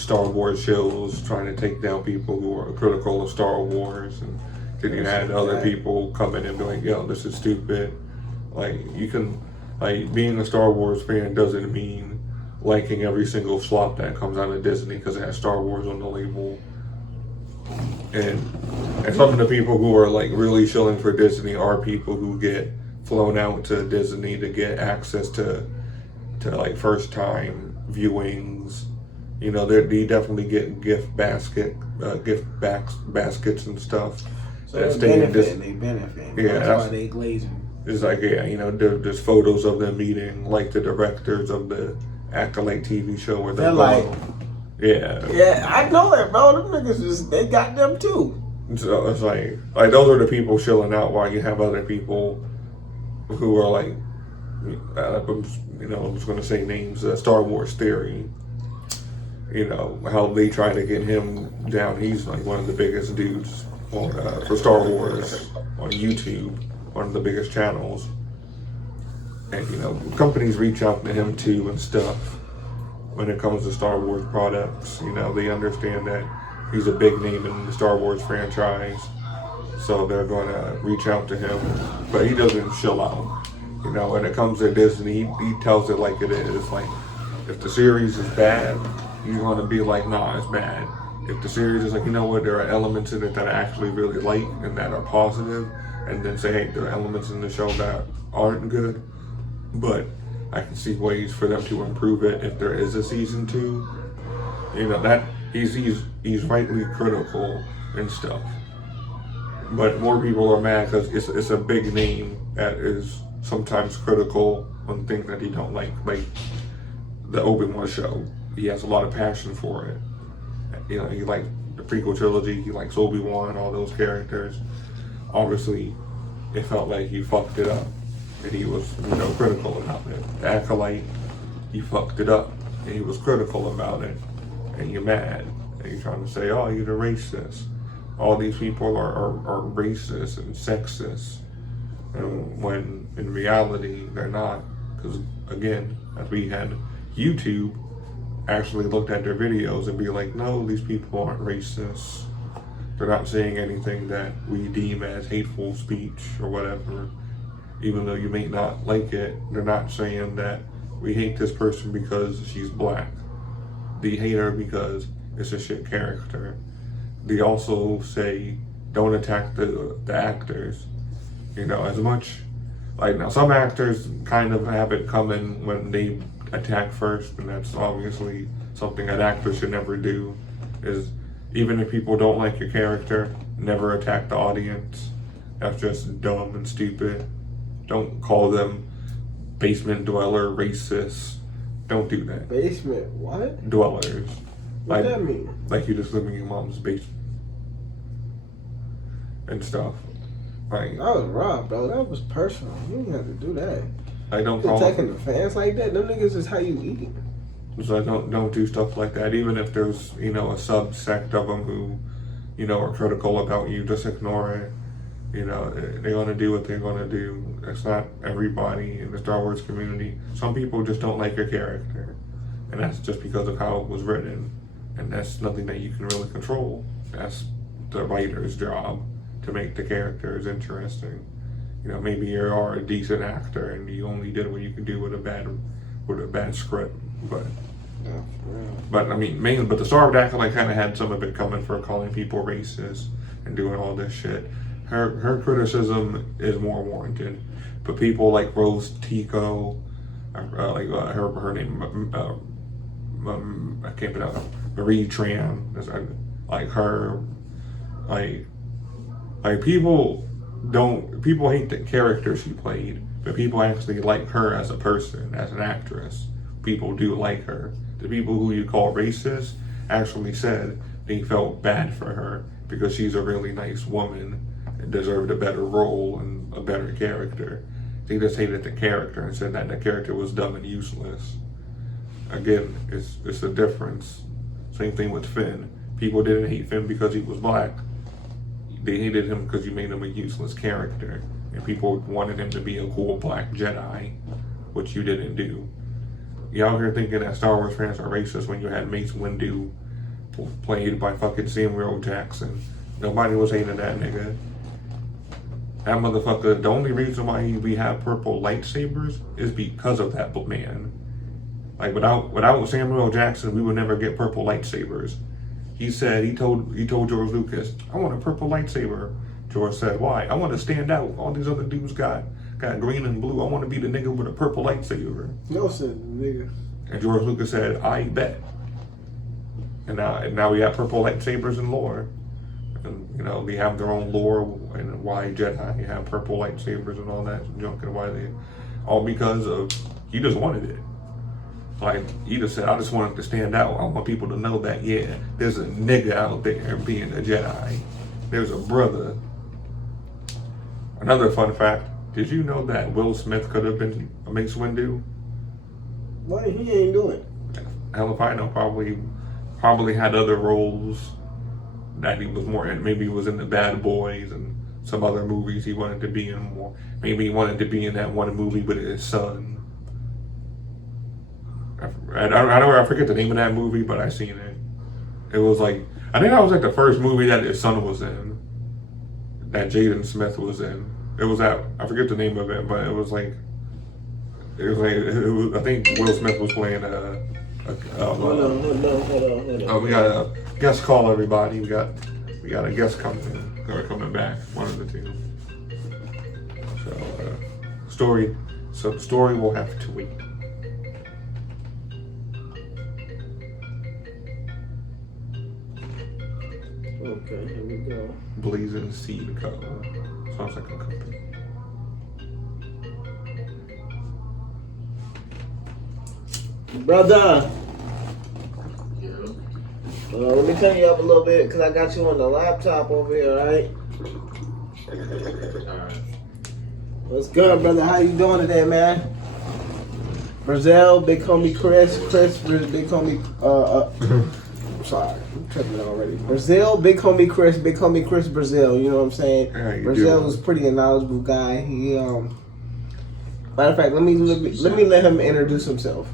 Star Wars shows trying to take down people who are critical of Star Wars. And then you had other people come in and be like, yo, this is stupid. Being a Star Wars fan doesn't mean liking every single flop that comes out of Disney because it has Star Wars on the label. And some of the people who are really shilling for Disney are people who get flown out to Disney to get access to first time viewings. They definitely get gift baskets and stuff. So they benefit. Yeah, that's why they glazing. It's there's photos of them meeting the directors of the Acolyte TV show where they're Yeah, I know that, bro. Them niggas they got them too. So it's those are the people chilling out while you have other people who are I'm just gonna say names. Star Wars Theory. How they try to get him down. He's one of the biggest dudes for Star Wars on YouTube, one of the biggest channels. And companies reach out to him too and stuff. When it comes to Star Wars products, they understand that he's a big name in the Star Wars franchise, so they're going to reach out to him. But he doesn't chill out. When it comes to Disney, he tells it like it is. If the series is bad, you're going to be like, nah, it's bad. If the series is like, you know what, there are elements in it that I actually really like and that are positive, and then say, hey, there are elements in the show that aren't good, but I can see ways for them to improve it if there is a season 2. You know, that he's rightly critical and stuff. But more people are mad because it's a big name that is sometimes critical on things that he don't like the Obi-Wan show. He has a lot of passion for it. You know, he likes the prequel trilogy, he likes Obi-Wan, all those characters. Obviously, it felt like he fucked it up, and he was, you know, critical about it. The Acolyte, he fucked it up, and he was critical about it, and you're mad, and you're trying to say, oh, you're the racist. All these people are racist and sexist, and when in reality they're not, because again, as we had YouTube actually looked at their videos and be like, no, these people aren't racist. They're not saying anything that we deem as hateful speech or whatever. Even though you may not like it, they're not saying that we hate this person because she's black. They hate her because it's a shit character. They also say, don't attack the actors. You know, as much, like, now some actors kind of have it coming when they attack first, and that's obviously something that actors should never do, is even if people don't like your character, never attack the audience. That's just dumb and stupid. Don't call them basement dweller racists. Don't do that. Basement what? Dwellers. What does that mean? Like you just live in your mom's basement and stuff. Like, that was rough, bro. That was personal. You didn't have to do that. I don't You're call attacking the fans like that. Them niggas is how you eat. So I don't do stuff like that. Even if there's, you know, a subsect of them who, you know, are critical about you, just ignore it. You know, they're gonna do what they're gonna do. It's not everybody in the Star Wars community. Some people just don't like your character, and that's just because of how it was written, and that's nothing that you can really control. That's the writer's job to make the characters interesting. You know, maybe you are a decent actor and you only did what you could do with a bad script, but I mean, mainly, but the Star Wars Acolyte kind of had some of it coming for calling people racist and doing all this shit. Her criticism is more warranted, but people like Rose Tico, like her name, I can't pronounce it, Marie Tran, like her, like people hate the character she played, but people actually like her as a person, as an actress. People do like her. The people who you call racist actually said they felt bad for her because she's a really nice woman and deserved a better role and a better character. They just hated the character and said that the character was dumb and useless. Again, it's a difference. Same thing with Finn. People didn't hate Finn because he was black. They hated him because you made him a useless character, and people wanted him to be a cool black Jedi, which you didn't do. You out here thinking that Star Wars fans are racist when you had Mace Windu played by fucking Samuel Jackson. Nobody was hating that nigga. That motherfucker, the only reason why we have purple lightsabers is because of that man. Like, without Samuel Jackson, we would never get purple lightsabers. He told George Lucas, I want a purple lightsaber. George said, why? I want to stand out. All these other dudes got green and blue. I want to be the nigga with a purple lightsaber. No, said nigga. And George Lucas said, I bet. And now we have purple lightsabers in lore. And, you know, they have their own lore and why Jedi have purple lightsabers and all that junk, and why they, all because of, he just wanted it. Like, he just said, I just want it to stand out. I want people to know that, yeah, there's a nigga out there being a Jedi. There's a brother. Another fun fact, did you know that Will Smith could have been a Mace Windu? Why he ain't do it? Hell if I know, probably had other roles that he was more in. Maybe he was in the Bad Boys and some other movies he wanted to be in more. Maybe he wanted to be in that one movie with his son. I forget the name of that movie, but I seen it. It was like, I think that was like the first movie that his son was in, that Jaden Smith was in. It was that, I forget the name of it, but it was like, I think Will Smith was playing Hold on. we got a guest call, everybody. We got a guest coming back. One of the two. So the story will have to wait. Okay, here we go. Blazing Seed Co. Sounds like a company. Brother. Let me turn you up a little bit because I got you on the laptop over here, alright? What's good, brother? How you doing today, man? Brazil, big homie Chris, big homie, I'm sorry, I'm tripping already. Brazil, big homie Chris, Brazil, you know what I'm saying? Brazil was pretty a knowledgeable guy. He, matter of fact, let me let him introduce himself.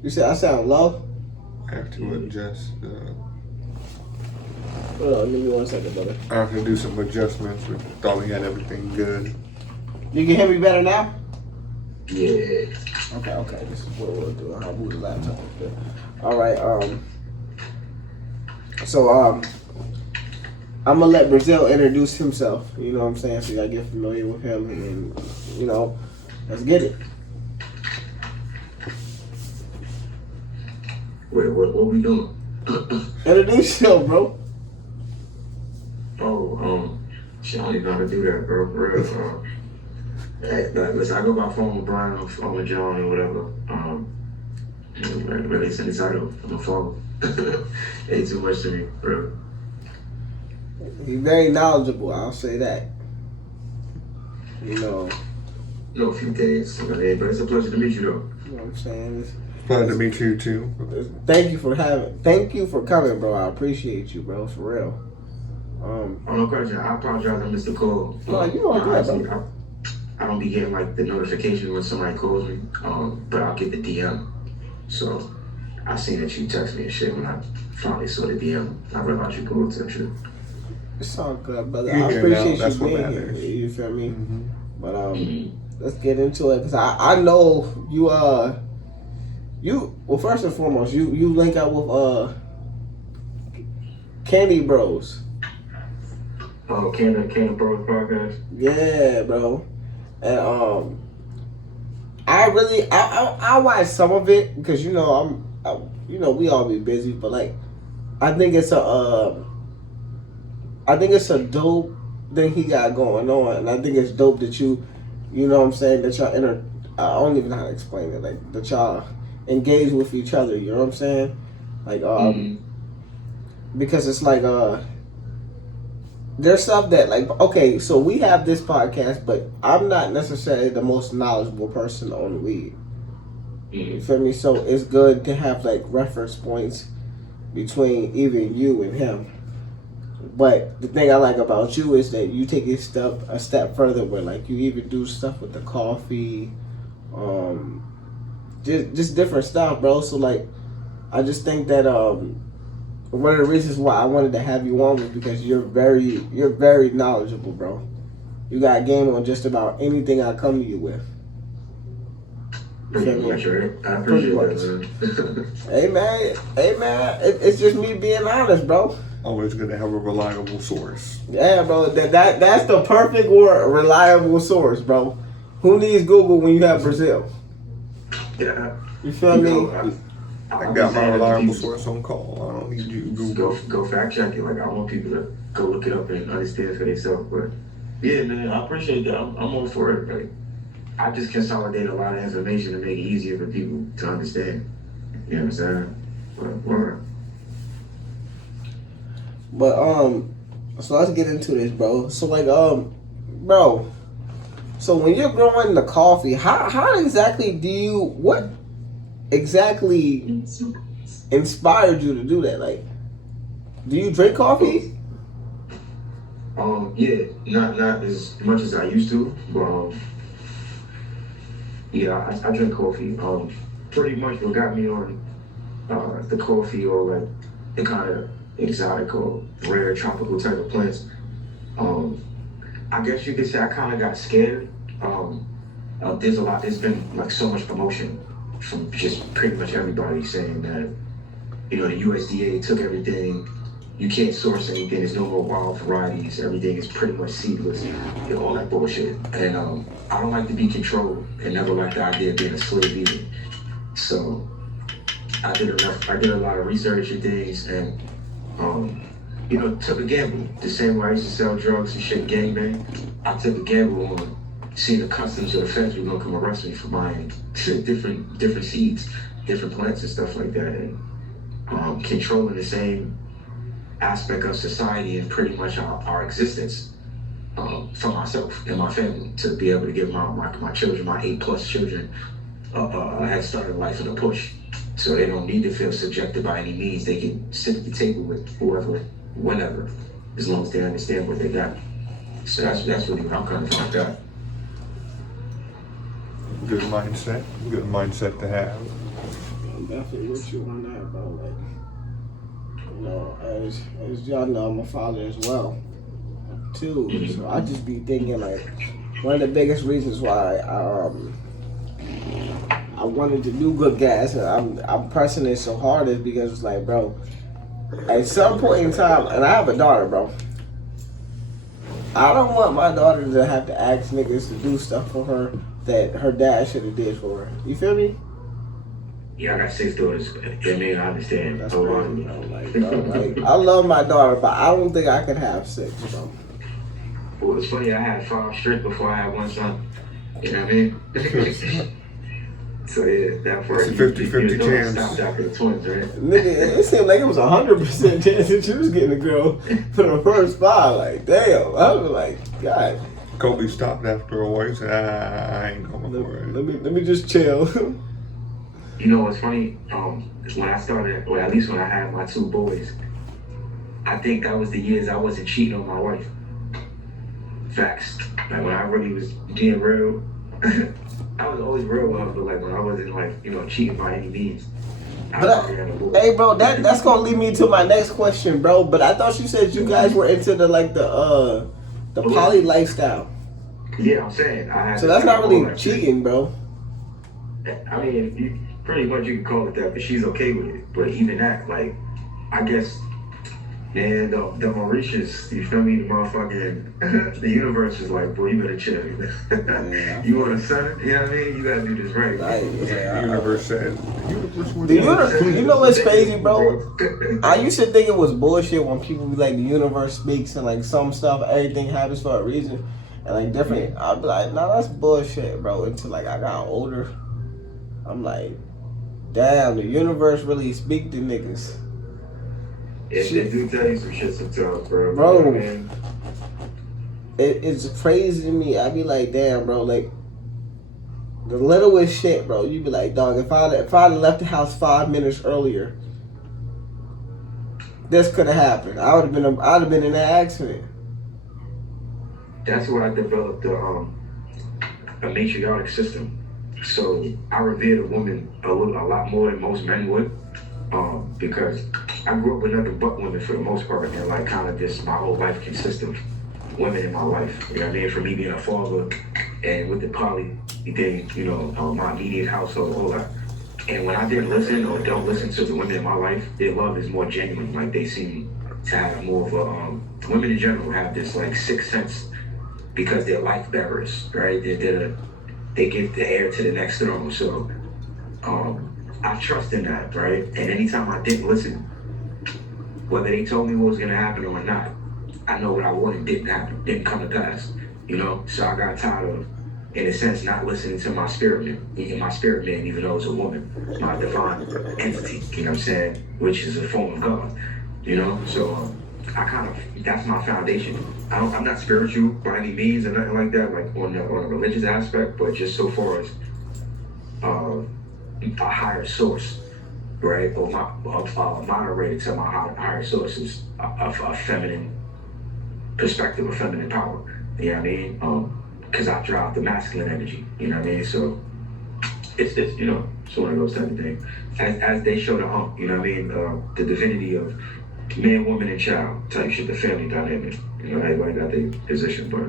You said I sound low? I have to adjust. Hold on, give me 1 second, brother. I have to do some adjustments. We thought we had everything good. You can hear me better now? Yeah. Okay. This is what we'll do. I'll move the laptop. All right. So I'm gonna let Brazil introduce himself. You know what I'm saying? So y'all get familiar with him, and you know, let's get it. Wait, what we doing? Introduce yourself, bro. Shit, I don't even know how to do that, bro. For real. Listen, I go by phone with Brian, phone with John, or whatever. Really send the title on the phone. Ain't too much to me, bro. He's very knowledgeable. I'll say that. You know. No, a few days. But it's a pleasure to meet you, though. You know what I'm saying? Glad to meet you too. Thank you for coming, bro. I appreciate you, bro, for real. No question. I apologize. I missed the call. No, you all good, bro. I don't be getting like the notification when somebody calls me, but I'll get the DM. So I seen that you text me and shit when I finally saw the DM. I realized you go to you. It's all good, brother. I appreciate you being here. You feel me? Mm-hmm. But let's get into it because I know you well, first and foremost, you link up with Candy Bros. Oh, Candy Bros podcast. Yeah, bro. And I watch some of it because you know we all be busy, but like I think it's a dope thing he got going on, and I think it's dope that you know what I'm saying, that y'all I don't even know how to explain it, like that y'all engage with each other, you know what I'm saying? Like because it's like there's stuff that like, okay, so we have this podcast, but I'm not necessarily the most knowledgeable person on weed. You feel me? So it's good to have like reference points between even you and him. But the thing I like about you is that you take a step further where like you even do stuff with the coffee, just different stuff, bro. So like I just think that one of the reasons why I wanted to have you on was because you're very knowledgeable, bro. You got game on just about anything I come to you with. Pretty much, right? I appreciate that, man. Hey man, it's just me being honest, bro. Always good to have a reliable source. Yeah, bro. That's the perfect word, reliable source, bro. Who needs Google when you have Brazil? Yeah. You feel me? I got my reliable source on call. I don't need you to Google. Go fact check it. Like I want people to go look it up and understand for themselves. But yeah, man, I appreciate that. I'm all for it. Like I just consolidate a lot of information to make it easier for people to understand. You know what I'm saying? But so let's get into this, bro. So like bro, so when you're growing the coffee, how exactly what exactly inspired you to do that? Like, do you drink coffee? Yeah, not as much as I used to, but yeah, I drink coffee. Pretty much what got me on the coffee or like the kind of exotic or rare tropical type of plants I guess you could say I kind of got scared. There's been like so much promotion from just pretty much everybody saying that, you know, the USDA took everything. You can't source anything. There's no more wild varieties. Everything is pretty much seedless. You know, all that bullshit. And I don't like to be controlled and never like the idea of being a slave either. So I did a lot of research and things, and you know, took a gamble. The same way I used to sell drugs and shit, gangbang. I took a gamble on seeing the customs or the feds were gonna come arrest me for buying different seeds, different plants and stuff like that, and controlling the same aspect of society and pretty much our existence for myself and my family, to be able to give my children, my 8+ children, a head start in life and a push, so they don't need to feel subjected by any means. They can sit at the table with whoever, whenever, as long as they understand what they got. So that's really what I'm coming from like that. Good mindset to have. I'm definitely with you on that, bro. Like, you know, as y'all know, I'm a father as well, too. So I just be thinking, like, one of the biggest reasons why I wanted to do Good Gas, and I'm pressing it so hard, is because it's like, bro, at some point in time, and I have a daughter, bro. I don't want my daughter to have to ask niggas to do stuff for her that her dad should have did for her. You feel me? Yeah, I got 6 daughters. I mean, I understand. That's crazy, bro. Like, I love my daughter, but I don't think I could have 6, bro. Well, it's funny, I had 5 straight before I had 1 son. You know what I mean? So yeah, that for it's a 50-50 chance. Stopped after the twins, right? Nigga, it seemed like it was 100% chance that you was getting a girl for the first 5. Like, damn. I was like, God. Kobe stopped after a while. He said, I ain't going for it. Let me just chill. You know what's funny? When I started, or at least when I had my 2 boys, I think that was the years I wasn't cheating on my wife. Facts. Like, when I really was being real, I was always real with her, but like when I wasn't, like, you know, cheating by any means. Hey, bro, that's gonna lead me to my next question, bro. But I thought you said you guys were into the poly lifestyle. Yeah, I'm saying. So that's not really cheating, bro. I mean, pretty much you can call it that, but she's okay with it. But even that, like, I guess, man, the Mauritius, you feel me, the motherfucking, the universe is like, boy, you better chill. Yeah. You want a son? You know what I mean? You gotta do this right. The universe said, you know what's crazy, bro? I used to think it was bullshit when people be like, the universe speaks and like some stuff, everything happens for a reason. And like different, I'd be like, nah, that's bullshit, bro. Until like I got older, I'm like, damn, the universe really speak to niggas. Yeah, they do tell you some shit sometimes, bro. Bro, you know, it's crazy to me. I be like, damn, bro, like, the littlest shit, bro. You be like, dog, if I'd left the house 5 minutes earlier, this could have happened. I'd have been in that accident. That's where I developed a matriarchic system. So I revered a woman a lot more than most men would. Because I grew up with nothing but women for the most part, and like kind of just my whole life consists of women in my life. You know what I mean? For me being a father, and with the poly thing, you know, my immediate household, all that. And when I didn't listen or don't listen to the women in my life, their love is more genuine. Like they seem to have more of a women in general have this like sixth sense because they're life bearers, right? They give the heir to the next throne. So I trust in that, right? And anytime I didn't listen, whether they told me what was gonna happen or not, I know what I wanted didn't happen, didn't come to pass, you know? So I got tired of, in a sense, not listening to my spirit man, even though it's a woman, my divine entity, you know what I'm saying? Which is a form of God, you know? So that's my foundation. I'm not spiritual by any means or nothing like that, like on a religious aspect, but just so far as a higher source, right? Or moderated to my higher sources, a feminine perspective, a feminine power. You know what I mean? Because I drive the masculine energy. You know what I mean? So it's you know, it's one of those type of things. As they show the hump, you know what I mean? The divinity of man, woman, and child type shit, the family dynamic. You know, everybody got their position, but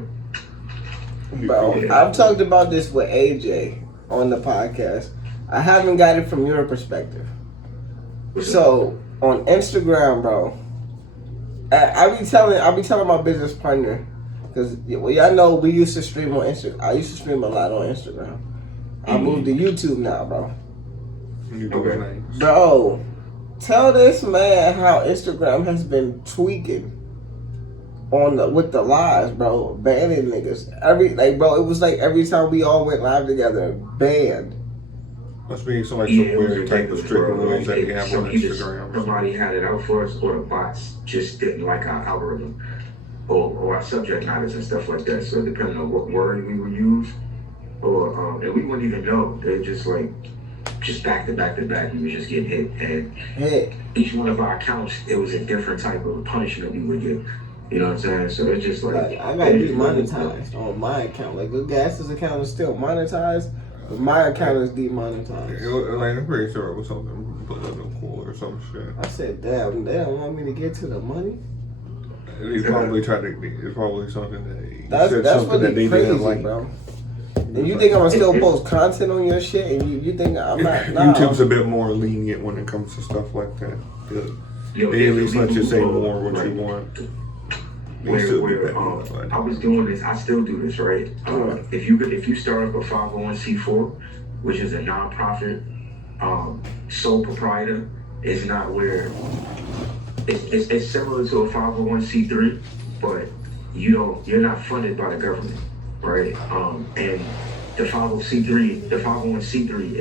Bro, I've talked about this with AJ on the podcast. I haven't got it from your perspective. So on Instagram, bro, I be telling my business partner, because y'all know we used to stream on Instagram. I used to stream a lot on Instagram. I moved to YouTube now, bro. Okay. Bro, tell this man how Instagram has been tweaking with the lives, bro, banning niggas. Bro, it was like every time we all went live together, banned. Must be some weird type of strict rules that we have on Instagram. Somebody had it out for us, or the bots just didn't like our algorithm, or our subject matters and stuff like that. So depending on what word we would use, or and we wouldn't even know. They're just like, just back to back to back, we were just getting hit, and each one of our accounts, it was a different type of punishment we would get. You know what I'm saying? So it's just like I got demonetized on my account. Like the Gas's account is still monetized, but my account is demonetized. I'm pretty sure it was something political or some shit. I said, damn, they don't want me to get to the money. They probably tried to. It's probably something that's something that they crazy, didn't like, bro. And you think I'm gonna still post content on your shit, and you think I'm not? Nah. YouTube's a bit more lenient when it comes to stuff like that. They at least let you say more what you want. I was doing this, I still do this, right? If you start up a 501c4, which is a nonprofit, sole proprietor, is not where it's similar to a 501c3, but you're not funded by the government, right? And the 501c3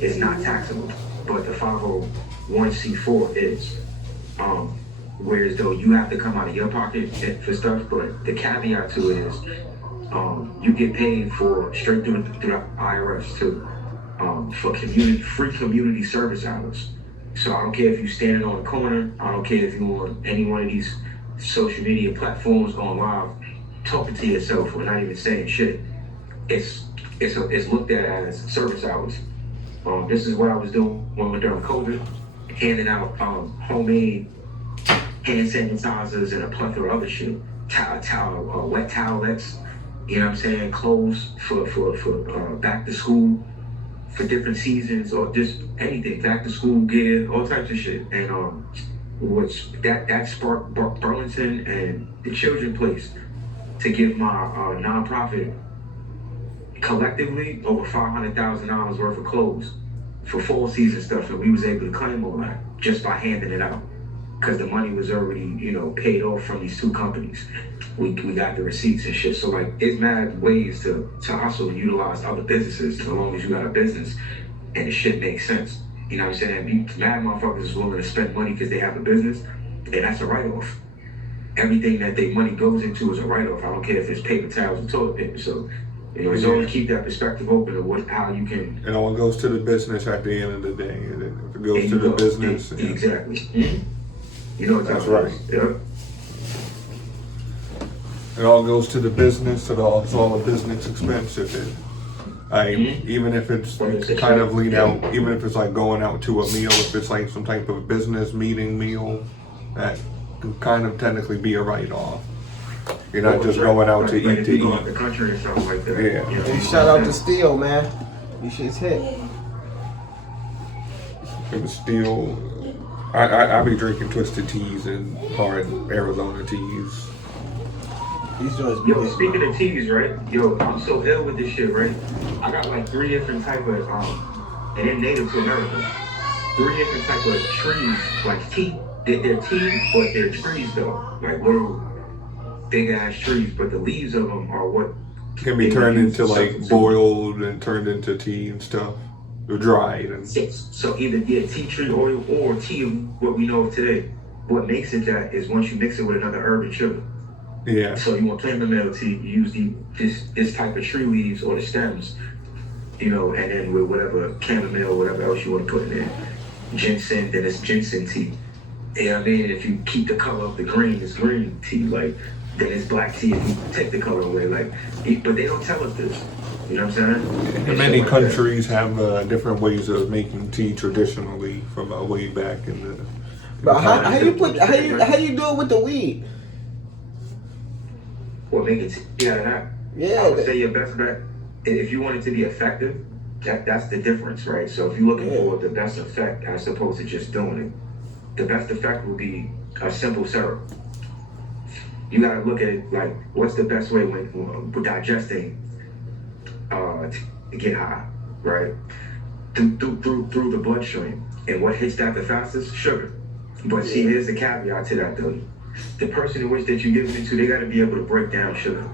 is not taxable, but the 501c4 is. Whereas though you have to come out of your pocket for stuff, but the caveat to it is you get paid for straight through the IRS too, for free community service hours. So I don't care if you're standing on the corner, I don't care if you're on any one of these social media platforms going live, talking to yourself or not even saying shit. It's looked at as service hours. This is what I was doing during COVID, handing out homemade hand sanitizers and a plethora of other shit. Wet towelettes, you know what I'm saying? Clothes for back to school, for different seasons, or just anything, back to school gear, all types of shit. And that sparked Burlington and the Children's Place to give my nonprofit collectively over $500,000 worth of clothes for fall season stuff, and we was able to claim all that just by handing it out. Because the money was already, paid off from these two companies. We got the receipts and shit. So like, it's mad ways to also utilize other businesses as long as you got a business and the shit makes sense. You know what I'm saying? Mad motherfuckers is willing to spend money because they have a business, and that's a write-off. Everything that their money goes into is a write-off. I don't care if it's paper towels or toilet paper. So, it's always keep that perspective open of how you can. It all goes to the business at the end of the day. If it goes to the business. Exactly. Mm-hmm. You know what that's right. Yeah. It all goes to the business. It's all a business expense. Even if it's kind of lean out, even if it's like going out to a meal, if it's like some type of business meeting meal, that could kind of technically be a write-off. You're not just going out to eat to eat. The country and stuff like that. Yeah. Hey, shout out to Steel, man. You shit's hit. It was still. I be drinking twisted teas and hard Arizona teas. Yo, speaking of teas, right? Yo, I'm so ill with this shit, right? I got like 3 different type of and they're native to America. 3 different type of trees, like tea. They're tea, but they're trees though, like little big ass trees. But the leaves of them are what can be turned into like boiled and turned into tea and stuff. They're dried and so either tea tree oil or tea of what we know of today. What makes it that is once you mix it with another herb and sugar. Yeah. So you want chamomile tea, you use this type of tree leaves or the stems, and then with whatever chamomile, whatever else you want to put in there. Ginseng, then it's ginseng tea. You know what I mean? If you keep the color of the green, it's green tea. Like, then it's black tea if you take the color away. Like, but they don't tell us this. You know what I'm saying? Many countries have different ways of making tea traditionally from way back in the Bro, how you do it with the weed? Well, make it out of that. Yeah. I would say your best bet, if you want it to be effective, that's the difference, right? So if you're looking for the best effect as opposed to just doing it, the best effect would be a simple syrup. You gotta look at it like, what's the best way when digesting to get high, right? Through the bloodstream. And what hits that the fastest? Sugar. But see, here's the caveat to that though. The person in which that you're giving it to, they gotta be able to break down sugar.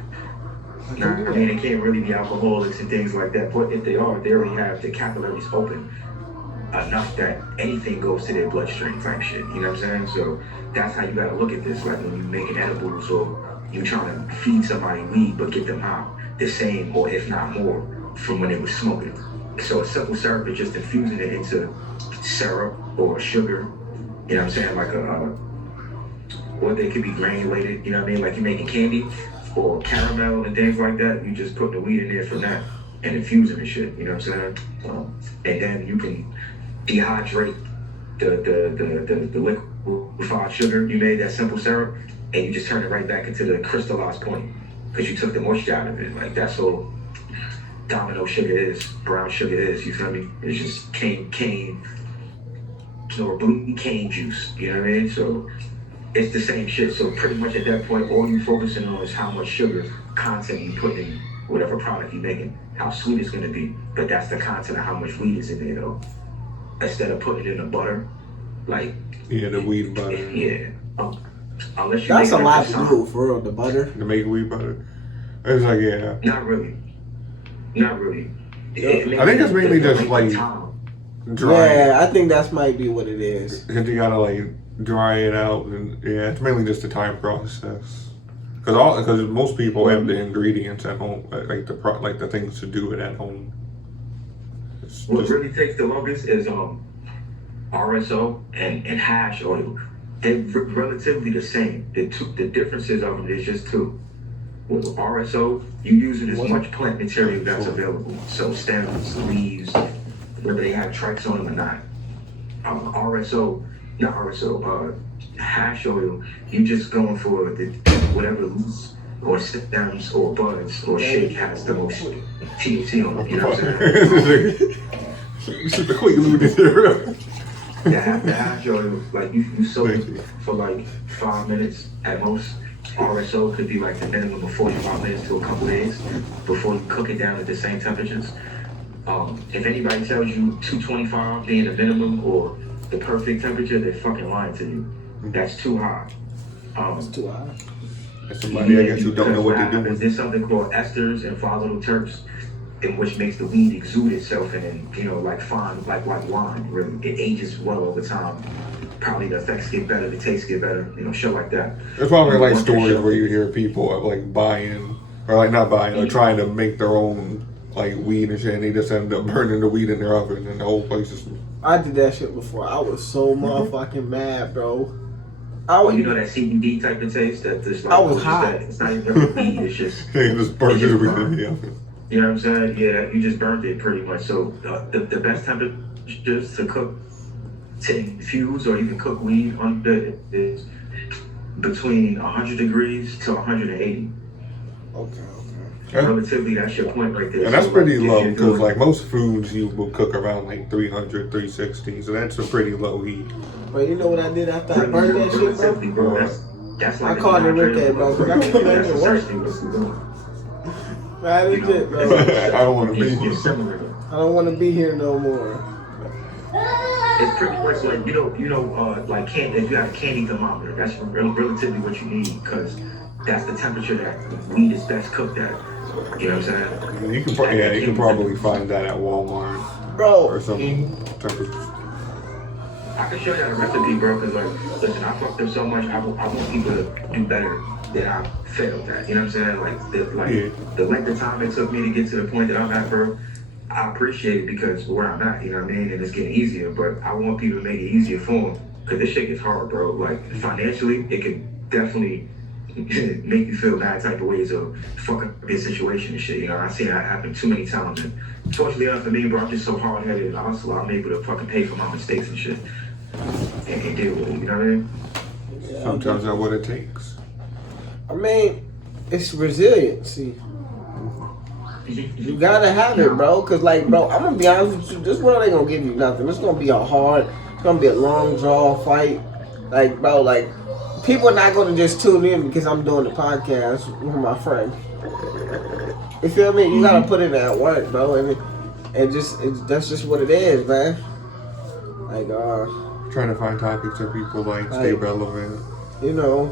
Now, I mean, they can't really be alcoholics and things like that, but if they are, they already have the capillaries open enough that anything goes to their bloodstream type shit. You know what I'm saying? So that's how you gotta look at this. Like when you're making edibles or you're trying to feed somebody weed but get them high, the same or if not more from when they were smoking. So a simple syrup is just infusing it into syrup or sugar. You know what I'm saying? Like or they could be granulated. You know what I mean? Like you're making candy or caramel and things like that. You just put the weed in there from that and infusing and shit. You know what I'm saying? And then you can dehydrate the liquefied sugar you made, that simple syrup, and you just turn it right back into the crystallized point because you took the moisture out of it. Like that's all domino sugar is, brown sugar is. You feel me? It's just cane or blue cane juice. You know what I mean? So it's the same shit. So pretty much at that point, all you're focusing on is how much sugar content you put in whatever product you're making, how sweet it's gonna be. But that's the content of how much weed is in there though. Instead of putting it in the butter, like the weed butter. Yeah. Unless you that's make a lot to do for real. The butter to make weed butter. It's like Not really. I think it's mainly just like dry. Yeah, I think that's might be what it is. Because you gotta like dry it out, and it's mainly just a time process. Because most people have the ingredients at home, like the things to do it at home. What really takes the longest is RSO and hash oil. They're relatively the same. The differences of them is just two. With RSO, you're using as much plant material that's available. So stems, leaves, whether they have trikes on them or not. Hash oil, you just going for whatever leaves or stems or buds or shake has the most THC on them. You know what I'm saying? Super quick alluded to. The hash oil, like you soak it for like 5 minutes at most. RSO could be like the minimum of 45 minutes to a couple days before you cook it down at the same temperatures. If anybody tells you 225 being the minimum or the perfect temperature, they're fucking lying to you. That's too high. It's too high. That's somebody I guess who don't know what they're doing. There's something called esters and volatile terps, in which makes the weed exude itself and like fine, like wine. Really, it ages well over time. Probably the effects get better, the taste get better, shit like that. There's probably like stories where you hear people like buying, or like not buying, or trying to make their own like weed and shit, and they just end up burning the weed in their oven, and the whole place is. I did that shit before. I was so motherfucking mad, bro. That CBD type of taste that just like I was hot. It's not even really weed. It's just they just burnt it in the oven. You know what I'm saying? Yeah, you just burnt it pretty much. So the best temperatures to cook, to infuse or even cook weed on is between 100 degrees to 180. Okay. Relatively, that's your point right there. And that's pretty low because like most foods you will cook around like 300, 360. So that's a pretty low heat. But you know what I did after I burned that shit, bro? That's like I called it Rick that, bro, because I couldn't make it work. Man, legit, bro. I don't want to be here. I don't want to be here no more. It's pretty much like like candy. If you have a candy thermometer, that's relatively what you need because that's the temperature that weed is best cooked at. You know what I'm saying? You can probably find that at Walmart, bro, or some temperature. I can show you the recipe, bro. Cause like, listen, I fucked up so much. I want people to do better than I failed at. You know what I'm saying? The length of time it took me to get to the point that I'm at, bro. I appreciate it because where I'm at, you know what I mean? And it's getting easier, but I want people to make it easier for them. Cause this shit gets hard, bro. Like financially, it can definitely make you feel bad type of ways of fuck up your situation and shit. I've seen that happen too many times. And fortunately enough for me, bro, I'm just so hard-headed and hustle, I'm able to fucking pay for my mistakes and shit. and deal with it. You know what I mean? Yeah, Sometimes that's what it takes. I mean, it's resiliency. You gotta have it, bro. Cause like, bro, I'm gonna be honest with you. This world ain't gonna give you nothing. It's gonna be a hard. It's gonna be a long draw fight. Like, bro, like people are not gonna just tune in because I'm doing the podcast with my friend. You feel me? You gotta put in that work, bro. And that's just what it is, man. Like, Trying to find topics that people like, stay relevant. You know.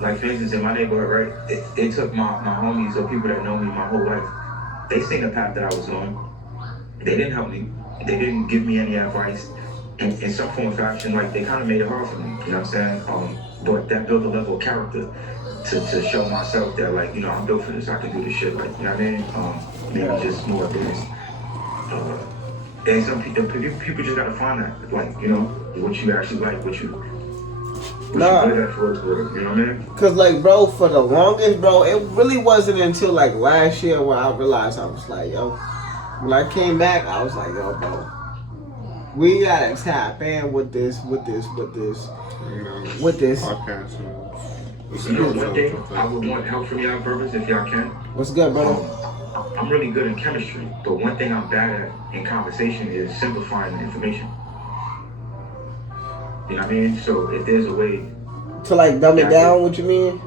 Like, for instance, in my neighborhood, right, it took my homies or people that know me my whole life. They seen the path that I was on. They didn't help me. They didn't give me any advice. In some form or fashion, like, they kind of made it hard for me. You know what I'm saying? But that built a level of character to show myself that, like, you know, I'm built for this. I can do this shit. Like, you know what I mean? Maybe just more advanced. And some people just gotta find that, like, you know, what you actually like, what you good at for, you know what I mean? Cause like, bro, for the longest, bro, it really wasn't until like last year where I realized I was like, yo, when I came back, I was like, yo, bro, we gotta tap in with this. You know, with this. Podcast. You know, one thing I would want help from y'all, brothers, if y'all can. What's good, brother? I'm really good in chemistry, but one thing I'm bad at in conversation is simplifying the information. You know what I mean? So if there's a way to like dumb it down, what you mean?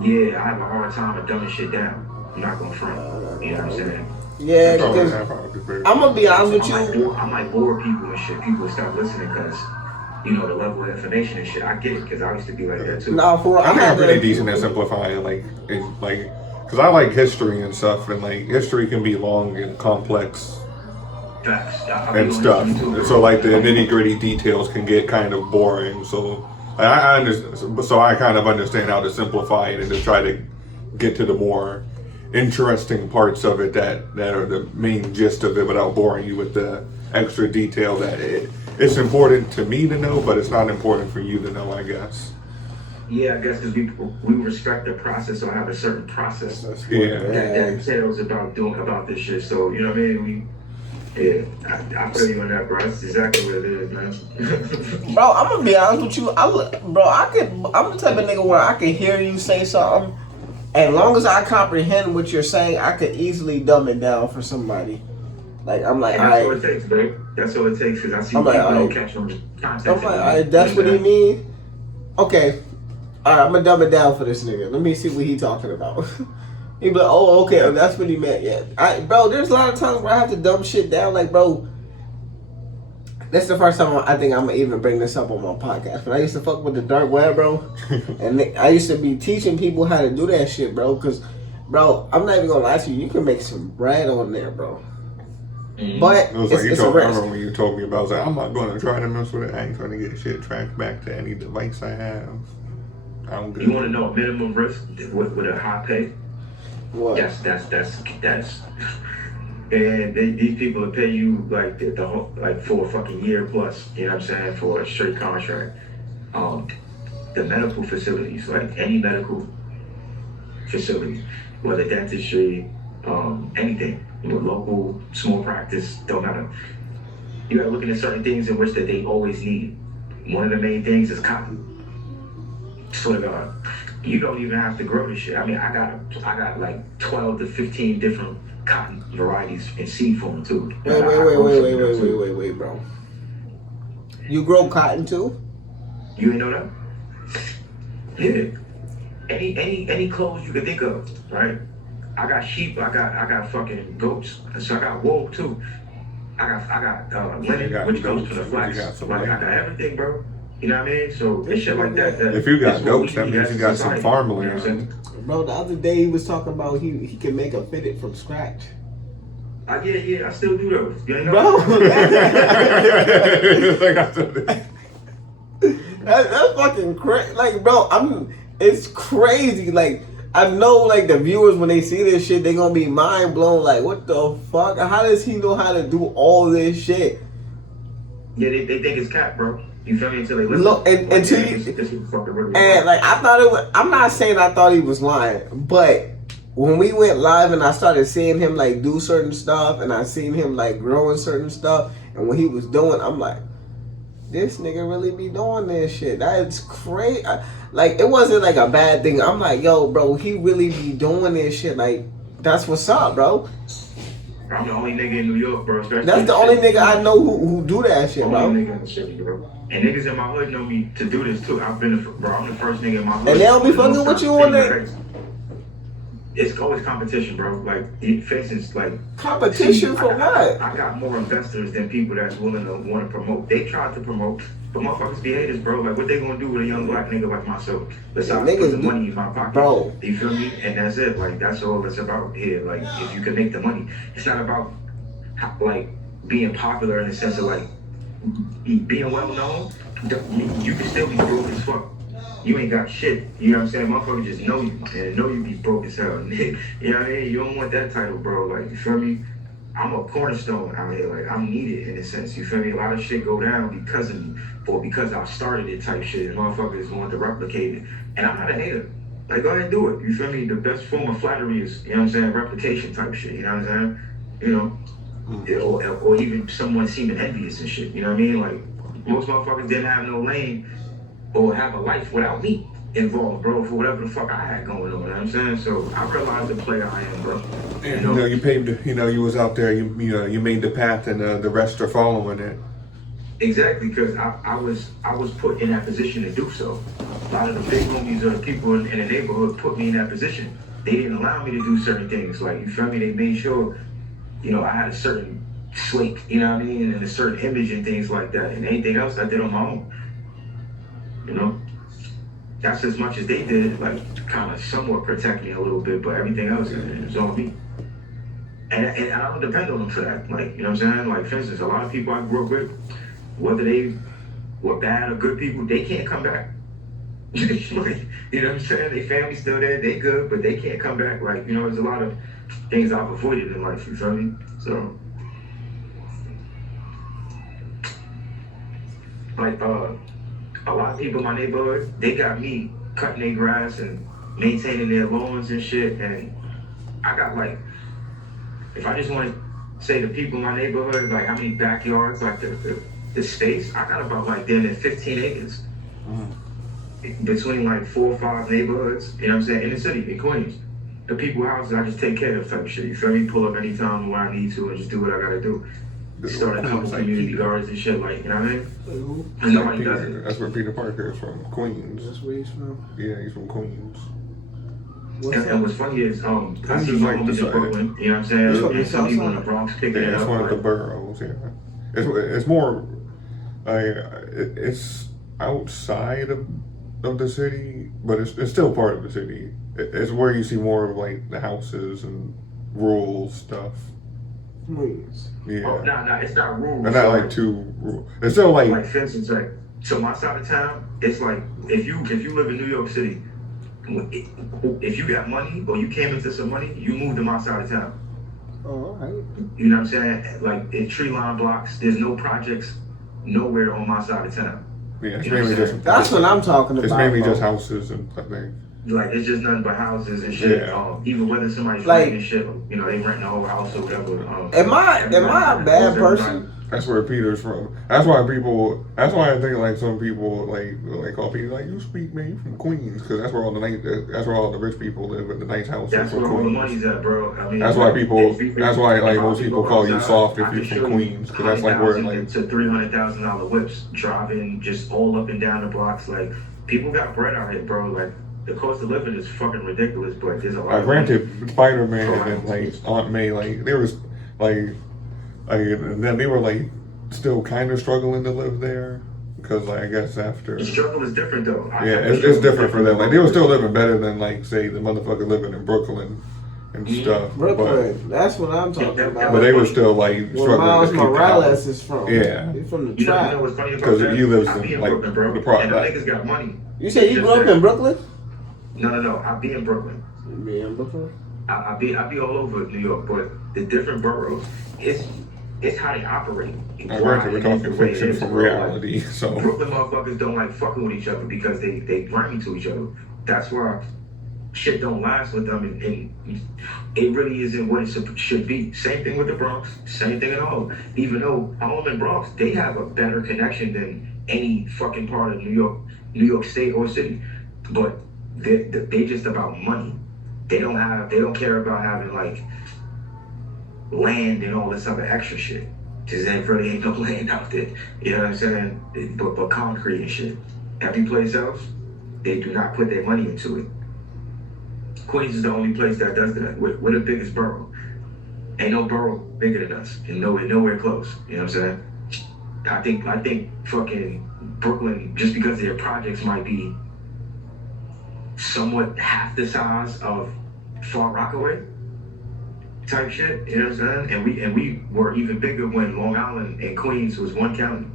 Yeah, I have a hard time of dumbing shit down. I'm not gonna front. You know what I'm saying? Yeah, because I'm gonna be honest with you. I might bore people and shit. People stop listening because, you know, the level of information and shit. I get it because I used to be like that too. No, for I'm pretty decent at simplifying, because I like history and stuff, and like history can be long and complex. And stuff. So like the nitty gritty details can get kind of boring. So I understand. So I kind of understand how to simplify it and to try to get to the more interesting parts of it that are the main gist of it without boring you with the extra detail that it's important to me to know, but it's not important for you to know, I guess. Yeah, I guess because we respect the process or have a certain process that entails about this shit. So you know what I mean? Yeah, I feel you on that, bro. That's exactly what it is, man. Bro, I'm gonna be honest with you. I'm the type of nigga where I can hear you say something, and as long as I comprehend what you're saying, I could easily dumb it down for somebody. Like, I'm like, that's all it takes, bro. That's all it takes, because I see people don't catch on content. I'm like, alright, that's what he mean? Okay. Alright, I'm gonna dumb it down for this nigga. Let me see what he talking about. He be like, oh, okay, that's what he meant, yeah. Bro, there's a lot of times where I have to dumb shit down. Like, bro, that's the first time I think I'm gonna even bring this up on my podcast. But I used to fuck with the dark web, bro. And I used to be teaching people how to do that shit, bro. Because, bro, I'm not even gonna lie to you. You can make some bread on there, bro. But it was like I remember when you told me about, I was like, I'm not going to try to mess with it. I ain't trying to get shit tracked back to any device I have. I'm good. You want to know a minimum risk with a high pay? What? That's and these people will pay you like the whole, like for a fucking year plus, you know what I'm saying, for a straight contract. The medical facilities, like any medical facility, whether dentistry, anything, you know, local, small practice, don't matter. You gotta look at certain things in which that they always need. One of the main things is cotton. Swear to God. You don't even have to grow this shit. I mean, I got like 12 to 15 different cotton varieties in seed form too. Wait, bro. You grow cotton too? You ain't know that? Yeah. Any clothes you can think of, right? I got sheep. I got fucking goats. So I got wool too. I got linen, which goes to the flax. Like I got everything, bro. You know what I mean? So it's shit like that. If you got goats, that means you got some farmland. You know bro, the other day he was talking about he can make a fitted from scratch. Yeah, I still do those. You know? Bro, that's fucking crazy. Like, bro, it's crazy. Like, I know, like, the viewers, when they see this shit, they gonna be mind blown. Like, what the fuck? How does he know how to do all this shit? Yeah, they think it's cat, bro. You feel me? Until they listen. Look, until you, and like, I thought it was. I'm not saying I thought he was lying, but when we went live and I started seeing him like do certain stuff, and I seen him like growing certain stuff, and when he was doing, I'm like, this nigga really be doing this shit. That's crazy. Like, it wasn't like a bad thing. I'm like, yo, bro, he really be doing this shit. Like, that's what's up, bro. I'm the only nigga in New York, bro. That's the only nigga I know who do that shit, bro. Only nigga in the city, bro. And niggas in my hood know me to do this too. I'm the first nigga in my hood. And they don't be fucking with you on that. It's always competition, bro. Like, faces, like... Competition for what? I got more investors than people that's willing to want to promote. They tried to promote, but motherfuckers be haters, bro. Like, what they gonna do with a young black nigga like myself? Besides put the money in my pocket. Bro. You feel me? And that's it. Like, that's all it's about here. Like, if you can make the money. It's not about, like, being popular in the sense of, like, being well known. You can still be broke as fuck. You ain't got shit. You know what I'm saying? Motherfuckers just know you and know you be broke as hell. You know what I mean? You don't want that title, bro. Like, you feel me? I'm a cornerstone out here. Like, I'm needed in a sense. You feel me? A lot of shit go down because of me or because I started it type shit. And motherfuckers want to replicate it. And I'm not a hater. Like, go ahead and do it. You feel me? The best form of flattery is, you know what I'm saying, replication type shit. You know what I'm saying? You know? Or even someone seeming envious and shit. You know what I mean? Like, most motherfuckers didn't have no lane or have a life without me involved, bro, for whatever the fuck I had going on, you know what I'm saying? So I realized the player I am, bro. You know, you paved, you know, you was out there, you made the path and the rest are following it. Exactly, because I was put in that position to do so. A lot of the big homies or the people in the neighborhood put me in that position. They didn't allow me to do certain things. Like, you feel me? They made sure, you know, I had a certain slate, you know what I mean? And a certain image and things like that. And anything else I did on my own. You know, that's as much as they did, like, kind of somewhat protect me a little bit, but everything else is on me. And I don't depend on them for that. Like, you know what I'm saying? Like, for instance, a lot of people I grew up with, whether they were bad or good people, they can't come back. You know what I'm saying? Their family's still there, they good, but they can't come back. Like, you know, there's a lot of things I've avoided in life, you feel me? So, like, a lot of people in my neighborhood, they got me cutting their grass and maintaining their lawns and shit. And I got, like, if I just want to say the people in my neighborhood, like, how many backyards, like the space, I got about, like, damn near 15 acres. Between, like, 4 or 5 neighborhoods, you know what I'm saying, in the city, in Queens. The people houses, I just take care of type shit. You feel me? Pull up anytime when I need to and just do what I gotta do. Start a couple community gardens and shit, like, you know what I mean? And nobody does it. That's where Peter Parker is from, Queens. That's where he's from? Yeah, he's from Queens. And what's funny is, I see my homies in Brooklyn, you know what I'm saying? And some people in the Bronx picking it up. It's one of the boroughs, yeah. It's more, like, it's outside of the city, but it's still part of the city. It's where you see more of, like, the houses and rural stuff. Queens. Yeah. Oh, nah, it's not rural. They're not, like, too rural. It's still, like... Like, for instance, like, so my side of town, it's like, if you live in New York City, if you got money or you came into some money, you move to my side of town. Oh, all right. You know what I'm saying? Like, in tree line blocks, there's no projects nowhere on my side of town. Yeah, it's mainly just... That's what I'm talking about. It's mainly just houses and things. Like, it's just nothing but houses and shit. Yeah. Even whether somebody's like, renting shit, you know, they rent the whole house or whatever. Am I a bad person? That's where Peter's from. That's why I think, like, some people, like call Peter, like, you speak, man, you from Queens, because that's where all the rich people live in the nice houses. That's where all the money's at, bro. I mean, that's why most people call you soft if you're from Queens, because that's like where, like, to $300,000 whips, driving just all up and down the blocks. Like, people got bread out here, bro. Like, the cost of living is fucking ridiculous, but there's a lot. Granted, Spider-Man and, like, Aunt May, like, there was, like, and then they were, like, still kind of struggling to live there, because, like, I guess after... The struggle is different, though. It's different for them. Like, they were still living better than, like, say, the motherfucker living in Brooklyn and stuff. Brooklyn, that's what I'm talking about. But they were still, like, struggling Miles to keep Morales is from. Yeah. He's from the You trap. know what's funny about Because that? he lives I be in, like, Brooklyn, bro, the product. and the niggas got money. You say you grew up in Brooklyn? No. I be in Brooklyn. You be in Brooklyn? I be all over New York, but the different boroughs, it's how they operate. We're talking fiction from reality, so... Brooklyn motherfuckers don't like fucking with each other because they grimy to each other. That's why shit don't last with them, and it really isn't what it should be. Same thing with the Bronx, same thing at all. Even though Harlem and Bronx, they have a better connection than any fucking part of New York State or city. But they just about money. They don't care about having like land and all this other extra shit. Cause there really ain't no land out there. You know what I'm saying? But concrete and shit. Every place else, they do not put their money into it. Queens is the only place that does that. We're the biggest borough. Ain't no borough bigger than us, and nowhere close. You know what I'm saying? I think fucking Brooklyn, just because their projects might be somewhat half the size of Far Rockaway type shit. You know what I'm saying? And we were even bigger when Long Island and Queens was one county.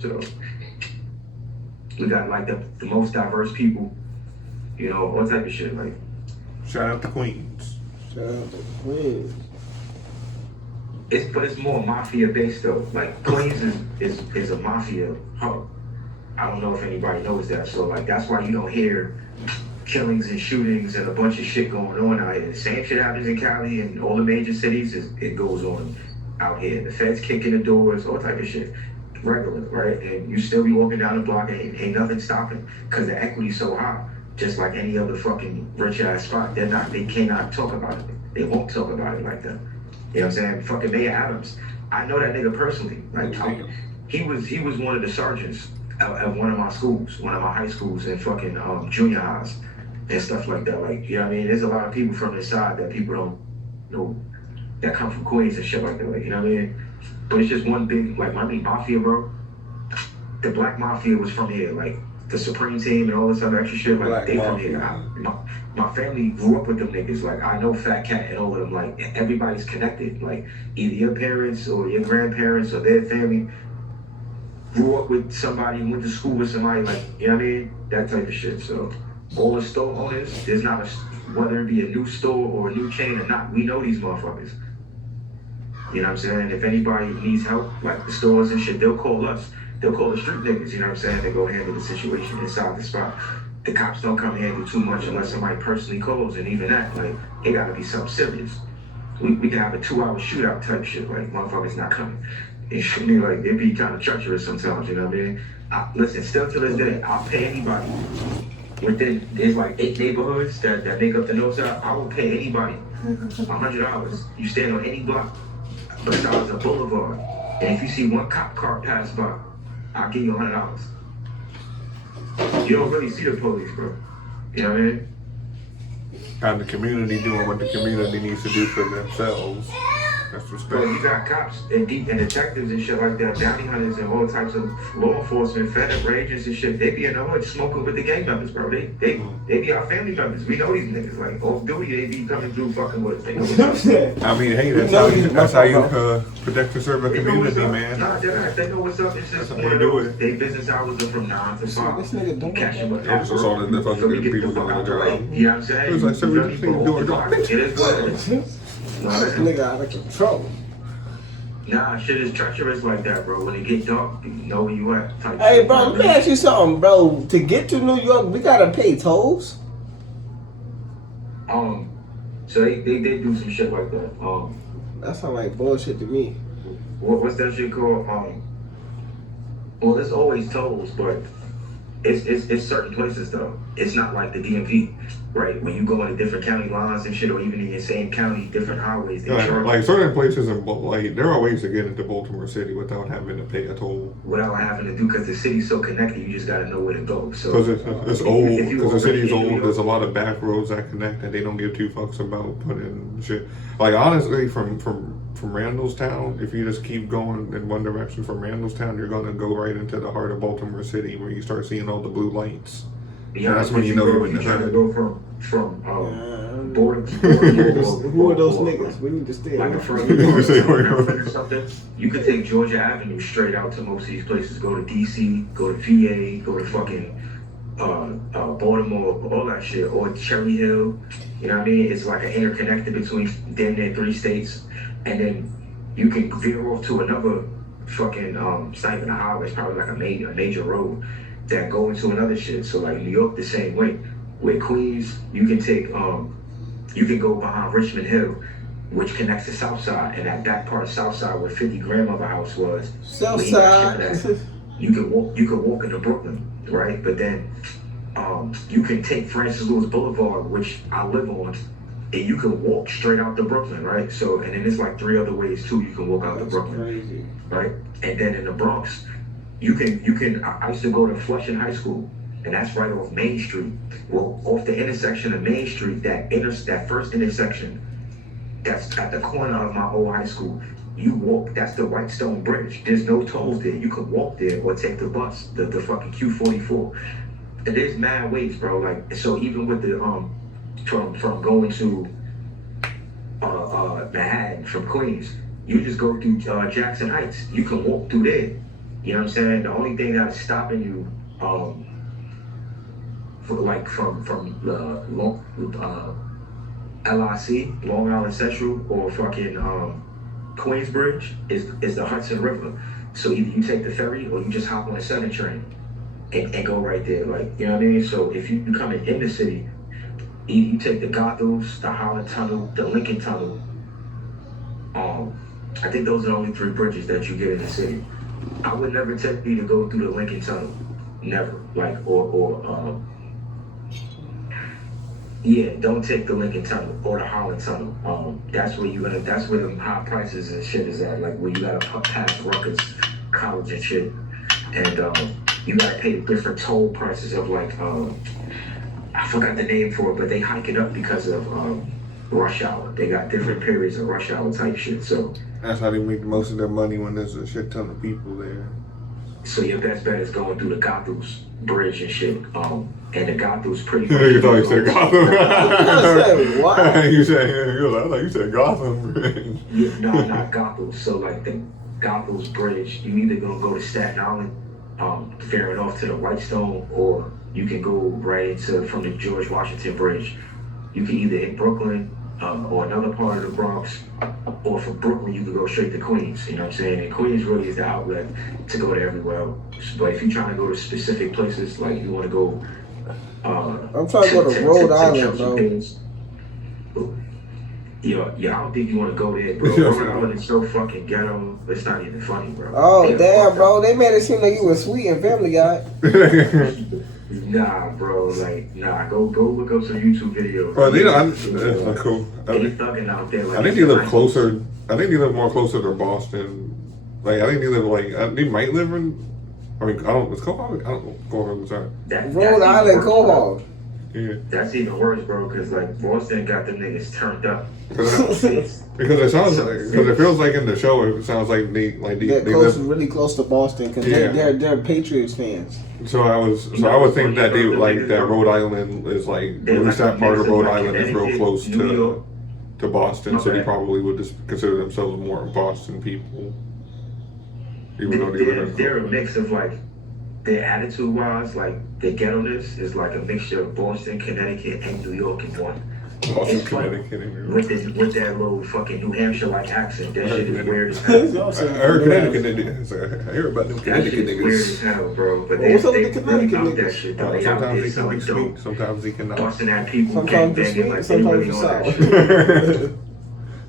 So we got like the most diverse people. You know, all type of shit. Like, shout out to Queens. Shout out to Queens. But it's more mafia based though. Like Queens is a mafia hub. I don't know if anybody knows that. So like that's why you don't hear killings and shootings and a bunch of shit going on out here. The same shit happens in Cali and all the major cities. It goes on out here. The feds kicking the doors, all type of shit. Regular, right? And you still be walking down the block and ain't nothing stopping because the equity's so high. Just like any other fucking rich ass spot, they cannot talk about it. They won't talk about it like that. You know what I'm saying? Fucking Mayor Adams. I know that nigga personally. Like he was one of the sergeants at one of my schools, one of my high schools and fucking junior highs and stuff like that. Like, you know what I mean? There's a lot of people from this side that people don't know that come from Queens and shit like that. Like, you know what I mean? But it's just one big, like, I mean, mafia, bro. The black mafia was from here. Like, the Supreme Team and all this other extra shit, like Black they from mafia. here. My family grew up with them niggas. Like I know Fat Cat and all of them. Like everybody's connected. Like either your parents or your grandparents or their family grew up with somebody, went to school with somebody. Like you know what I mean? That type of shit. So all the store owners, there's not whether it be a new store or a new chain or not. We know these motherfuckers. You know what I'm saying? If anybody needs help, like the stores and shit, they'll call us. They'll call the street niggas, you know what I'm saying? They go handle the situation inside the spot. The cops don't come handle too much unless somebody personally calls, and even that, like, it gotta be something serious. We can have a 2-hour shootout type shit, like, motherfuckers not coming. It should be like, it be kind of treacherous sometimes, you know what I mean? Listen, still to this day, I'll pay anybody. There's like 8 neighborhoods that make up the north side. I will pay anybody $100. You stand on any block besides a boulevard, and if you see one cop car pass by, I'll give you $100. You don't really see the police, bro. You know what I mean? And the community doing what the community needs to do for themselves. That's respect. Bro, you got cops and detectives and shit like that, bounty hunters and all types of law enforcement, federal agents and shit. They be in the hood smoking with the gang members, bro. They be our family members. We know these niggas. Like off duty, they be coming through fucking with us. They know what's up. I mean, hey, that's how you protect and serve a community, man. Nah, they know what's up. It's just That's how you do it. They business hours are from 9 to 5. This nigga don't Cash them up. It's just all the fucking good people doing their job. You know what I'm saying? It was like, so we just need to do our job. It is what it is. This nigga out of control. Nah, shit is treacherous like that, bro. When it get dark, you know where you at. Hey, bro, let me ask you something, bro. To get to New York, we gotta pay tolls? So they do some shit like that. That sound like bullshit to me. What's that shit called? Well, there's always tolls, but it's certain places though. It's not like the DMV, right? When you go into different county lines and shit, or even in your same county, different highways. They charge Like certain places, like there are ways to get into Baltimore City without having to pay a toll. without having to do, because the city's so connected, you just gotta know where to go. So Because it's old, if you because the city's already in New old, there's a York- lot of back roads that connect and they don't give 2 fucks about putting shit. Like honestly, from Randallstown, if you just keep going in one direction from Randallstown, you're gonna go right into the heart of Baltimore City where you start seeing all the blue lights. Yeah, that's when you know you're in the trying to hood. go from border Who are those niggas? We need to stay like away a from front You say where- or something. You could take Georgia Avenue straight out to most of these places. Go to DC, go to VA, go to fucking Baltimore, all that shit, or Cherry Hill. You know what I mean? It's like an interconnected between damn near 3 states, and then you can veer off to another fucking it's not even a highway. It's probably like a major road that go into another shit. So like New York the same way. With Queens, you can take you can go behind Richmond Hill, which connects to South Side, and that back part of South Side where 50 grandmother house was. South where he got Side. shot at. you could walk into Brooklyn, right? But then you can take Francis Lewis Boulevard, which I live on, and you can walk straight out to Brooklyn, right? So, and then there's like 3 other ways too. You can walk out to Brooklyn, crazy. right? And then in the Bronx, you can. I used to go to Flushing High School, and that's right off Main Street. Well, off the intersection of Main Street, that first intersection, that's at the corner of my old high school. You walk, that's the Whitestone Bridge. There's no tolls there. You can walk there or take the bus, the fucking Q44. And there's mad ways, bro. Like, so even with the from going to Manhattan from Queens, you just go through Jackson Heights. You can walk through there. You know what I'm saying? The only thing that's stopping you, from LIC, Long Island Central, or fucking Queensbridge, is the Hudson River. So either you take the ferry or you just hop on a 7 train and go right there. Like, you know what I mean? So if you come in the city, you take the Goethals, the Holland Tunnel, the Lincoln Tunnel. I think those are the only 3 bridges that you get in the city. I would never tell you to go through the Lincoln Tunnel. Never. Like, yeah, don't take the Lincoln Tunnel or the Holland Tunnel. That's where that's where the high prices and shit is at. Like, where you gotta pass Rutgers College and shit. And you gotta pay the different toll prices of like, I forgot the name for it, but they hike it up because of rush hour. They got different periods of rush hour type shit. So that's how they make the most of their money when there's a shit ton of people there. So your best bet is going through the Goethals Bridge and shit. And the Goethals pretty much. You thought you said Gotham. I said what? I thought you said Gotham Bridge. Yeah, no, not Goethals. So like the Goethals Bridge, you either gonna go to Staten Island, ferrying off to the Whitestone, or you can go right into from the George Washington Bridge. You can either hit Brooklyn or another part of the Bronx, or from Brooklyn you can go straight to Queens. You know what I'm saying? And Queens really is the outlet to go to everywhere else. But if you're trying to go to specific places, like you want to go, I'm trying to go to Rhode Island, bro. Yeah, I don't think you want to go there, bro. Rhode Island is so fucking ghetto. It's not even funny, bro. Oh, damn, bro. They made it seem like you were sweet in Family Guy. Nah, bro. Like, nah. Go look up some YouTube videos. Bro, that's not cool. They thugging out there. Like, I think they live closer. I think they live more closer to Boston. Like, I think they live they might live in. I mean, I don't. It's Quahog. I don't know. Quahog, sorry. Rhode Island, Quahog. Yeah. That's even worse, bro. Cause like Boston got them niggas turned up. Because it sounds like, because it feels like in the show, it sounds like they close, live really close to Boston because they're Patriots fans. So I would think that they like that Rhode Island is like at least that part of Rhode Island is real close to Boston, so they probably would just consider themselves more Boston people, even though they're a mix of like their attitude wise, like their ghetto-ness is like a mixture of Boston, Connecticut, and New York in one. Boston, Connecticut, and New York. With that little fucking New Hampshire-like accent, that shit is weird as hell. I heard Connecticut niggas. I hear about them Connecticut niggas. Weird as hell, bro. But what's up with they the Connecticut really niggas? that shit, though. Sometimes they can be sweet, sometimes they cannot. Busting at people, sometimes they're gangbanging, sweet, like they really sometimes on they're that sour. shit.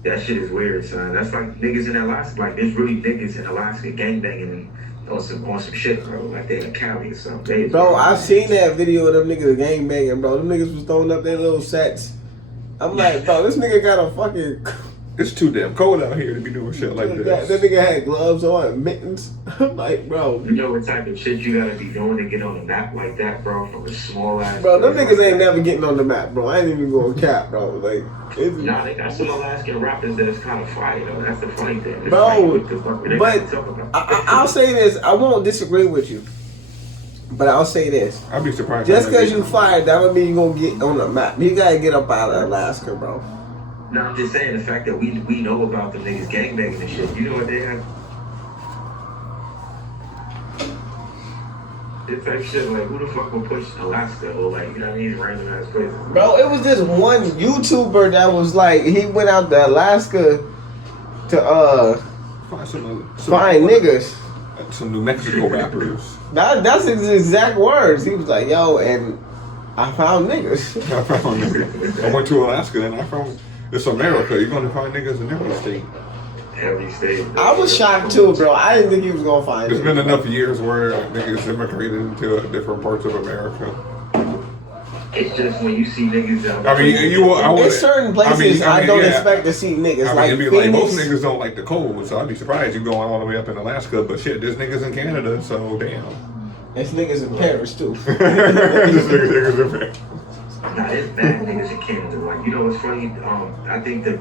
That shit is weird, son. That's like niggas in Alaska. Like there's really niggas in Alaska gangbanging on some shit, bro. Like they in Cali or something. Bro, I seen that video of them niggas gangbanging, bro. Them niggas was throwing up their little sets. I'm like, bro, this nigga got a fucking. It's too damn cold out here to be doing shit like this. That nigga had gloves on and mittens. I'm like, bro. You know what type of shit you gotta be doing to get on the map like that, bro? From a small ass. Bro, them niggas ain't never getting on the map, bro. I ain't even going cap, bro. Like, nah, they got some Alaskan rappers that's kind of fire, though. That's the funny thing. It's bro, but I'll say this. I won't disagree with you. But I'll say this. I'd be surprised. Just because you fired, that don't mean you gonna get on the map. You gotta get up out of Alaska, bro. No, I'm just saying the fact that we know about the niggas gangbanging and shit. You know what they have? It's like shit, like who the fuck will push Alaska or like, you know what I mean, random ass places. Bro, it was this one YouTuber that was like, he went out to Alaska to find niggas. Some New Mexico rappers. That's his exact words. He was like, yo, and I found niggas. I found niggas. I went to Alaska and I found, it's America. You're going to find niggas in every state. Every state. I was shocked too, bro. I didn't think he was gonna find It's it. been enough years where niggas immigrated into different parts of America. It's just when you see niggas out. I mean, There's certain places I don't expect to see niggas. I mean, it'd be like Phoenix. most niggas don't like the cold, so I'd be surprised you going all the way up in Alaska. But shit, there's niggas in Canada, so damn. There's niggas in Paris too. There's niggas in Paris. Nah, there's bad niggas in Canada. Like, you know what's funny? I think that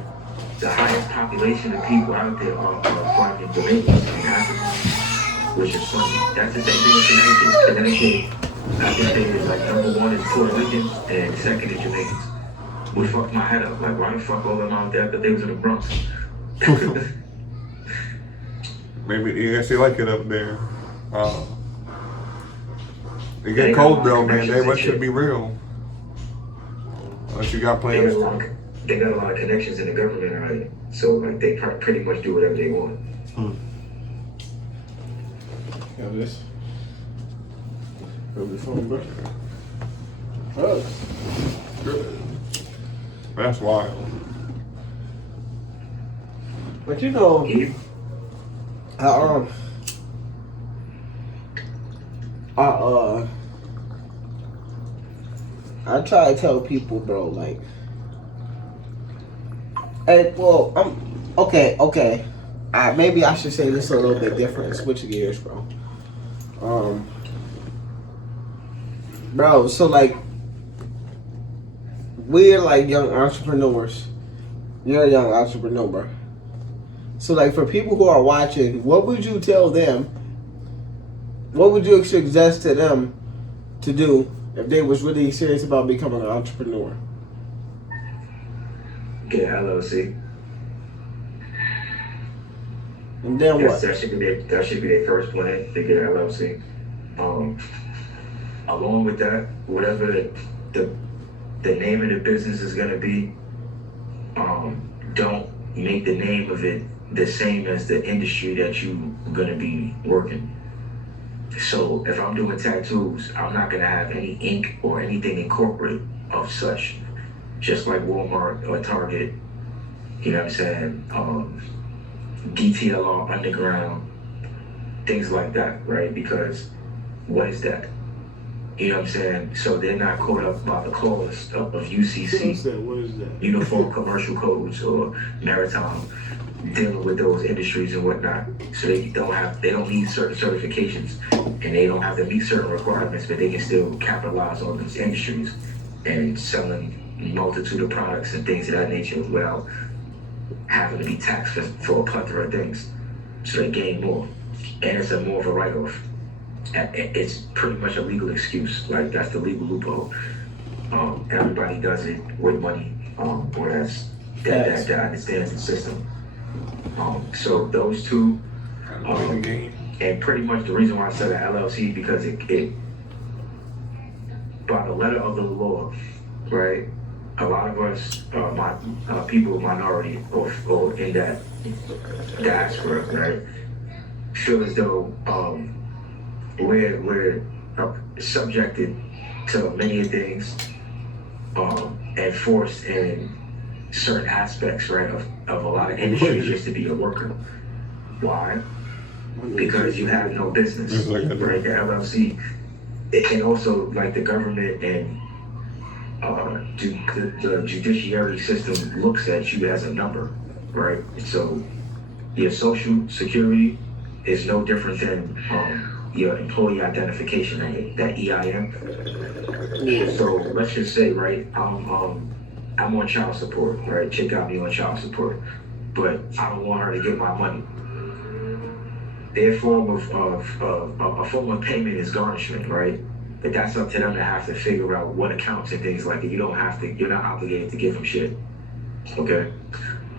the highest population of people out there are fucking Jamaicans in Africa, which is funny. That's the same thing with Connecticut. I can say is like number one is Puerto Ricans and second is Jamaicans. Which fucked my head up. Like, why the fuck all them out there? But they was in the Bronx. Maybe you actually like it up there. It get cold though, man. That should be real. Unless you got plans. They got a lot of connections in the government already. So, like, they pretty much do whatever they want. Got this. Over the phone, bro. Oh. That's wild. But you know, I try to tell people, bro, like, hey, well, okay. Maybe I should say this a little bit different. Switch gears, bro. Bro, so like, we're like young entrepreneurs. You're a young entrepreneur, bro. So like, for people who are watching, what would you tell them? What would you suggest to them to do if they was really serious about becoming an entrepreneur? Get an LLC. And then what? That should be their first plan, to get an LLC. Along with that, whatever the name of the business is gonna be, don't make the name of it the same as the industry that you're gonna be working. So if I'm doing tattoos, I'm not gonna have any ink or anything in corporate of such, just like Walmart or Target. You know what I'm saying? DTLR Underground, things like that, right? Because what is that? You know what I'm saying? So they're not caught up by the clause of UCC, What is that? Uniform Commercial Codes, or Maritime, dealing with those industries and whatnot. So they don't need certain certifications, and they don't have to meet certain requirements, but they can still capitalize on these industries and selling a multitude of products and things of that nature without having to be taxed for a plethora of things. So they gain more, and it's more of a write-off. It's pretty much a legal excuse. Like, that's the legal loophole. Everybody does it with money, or that understands the system. So those two, and pretty much the reason why I said an LLC, because it by the letter of the law, right? A lot of us, people of minority or in that diaspora, right, feel as though we're subjected to many things and forced in certain aspects, right, of a lot of industries just to be a worker. Why? Because you have no business, right? The LLC, and also like the government and the judiciary system looks at you as a number, right? So your social security is no different than your employee identification, that EIN. So let's just say, right, I'm on child support, right? Chick got me on child support, but I don't want her to get my money. Their form of a form of payment is garnishment, right? But that's up to them to have to figure out what accounts and things like that. You're not obligated to give them shit. Okay?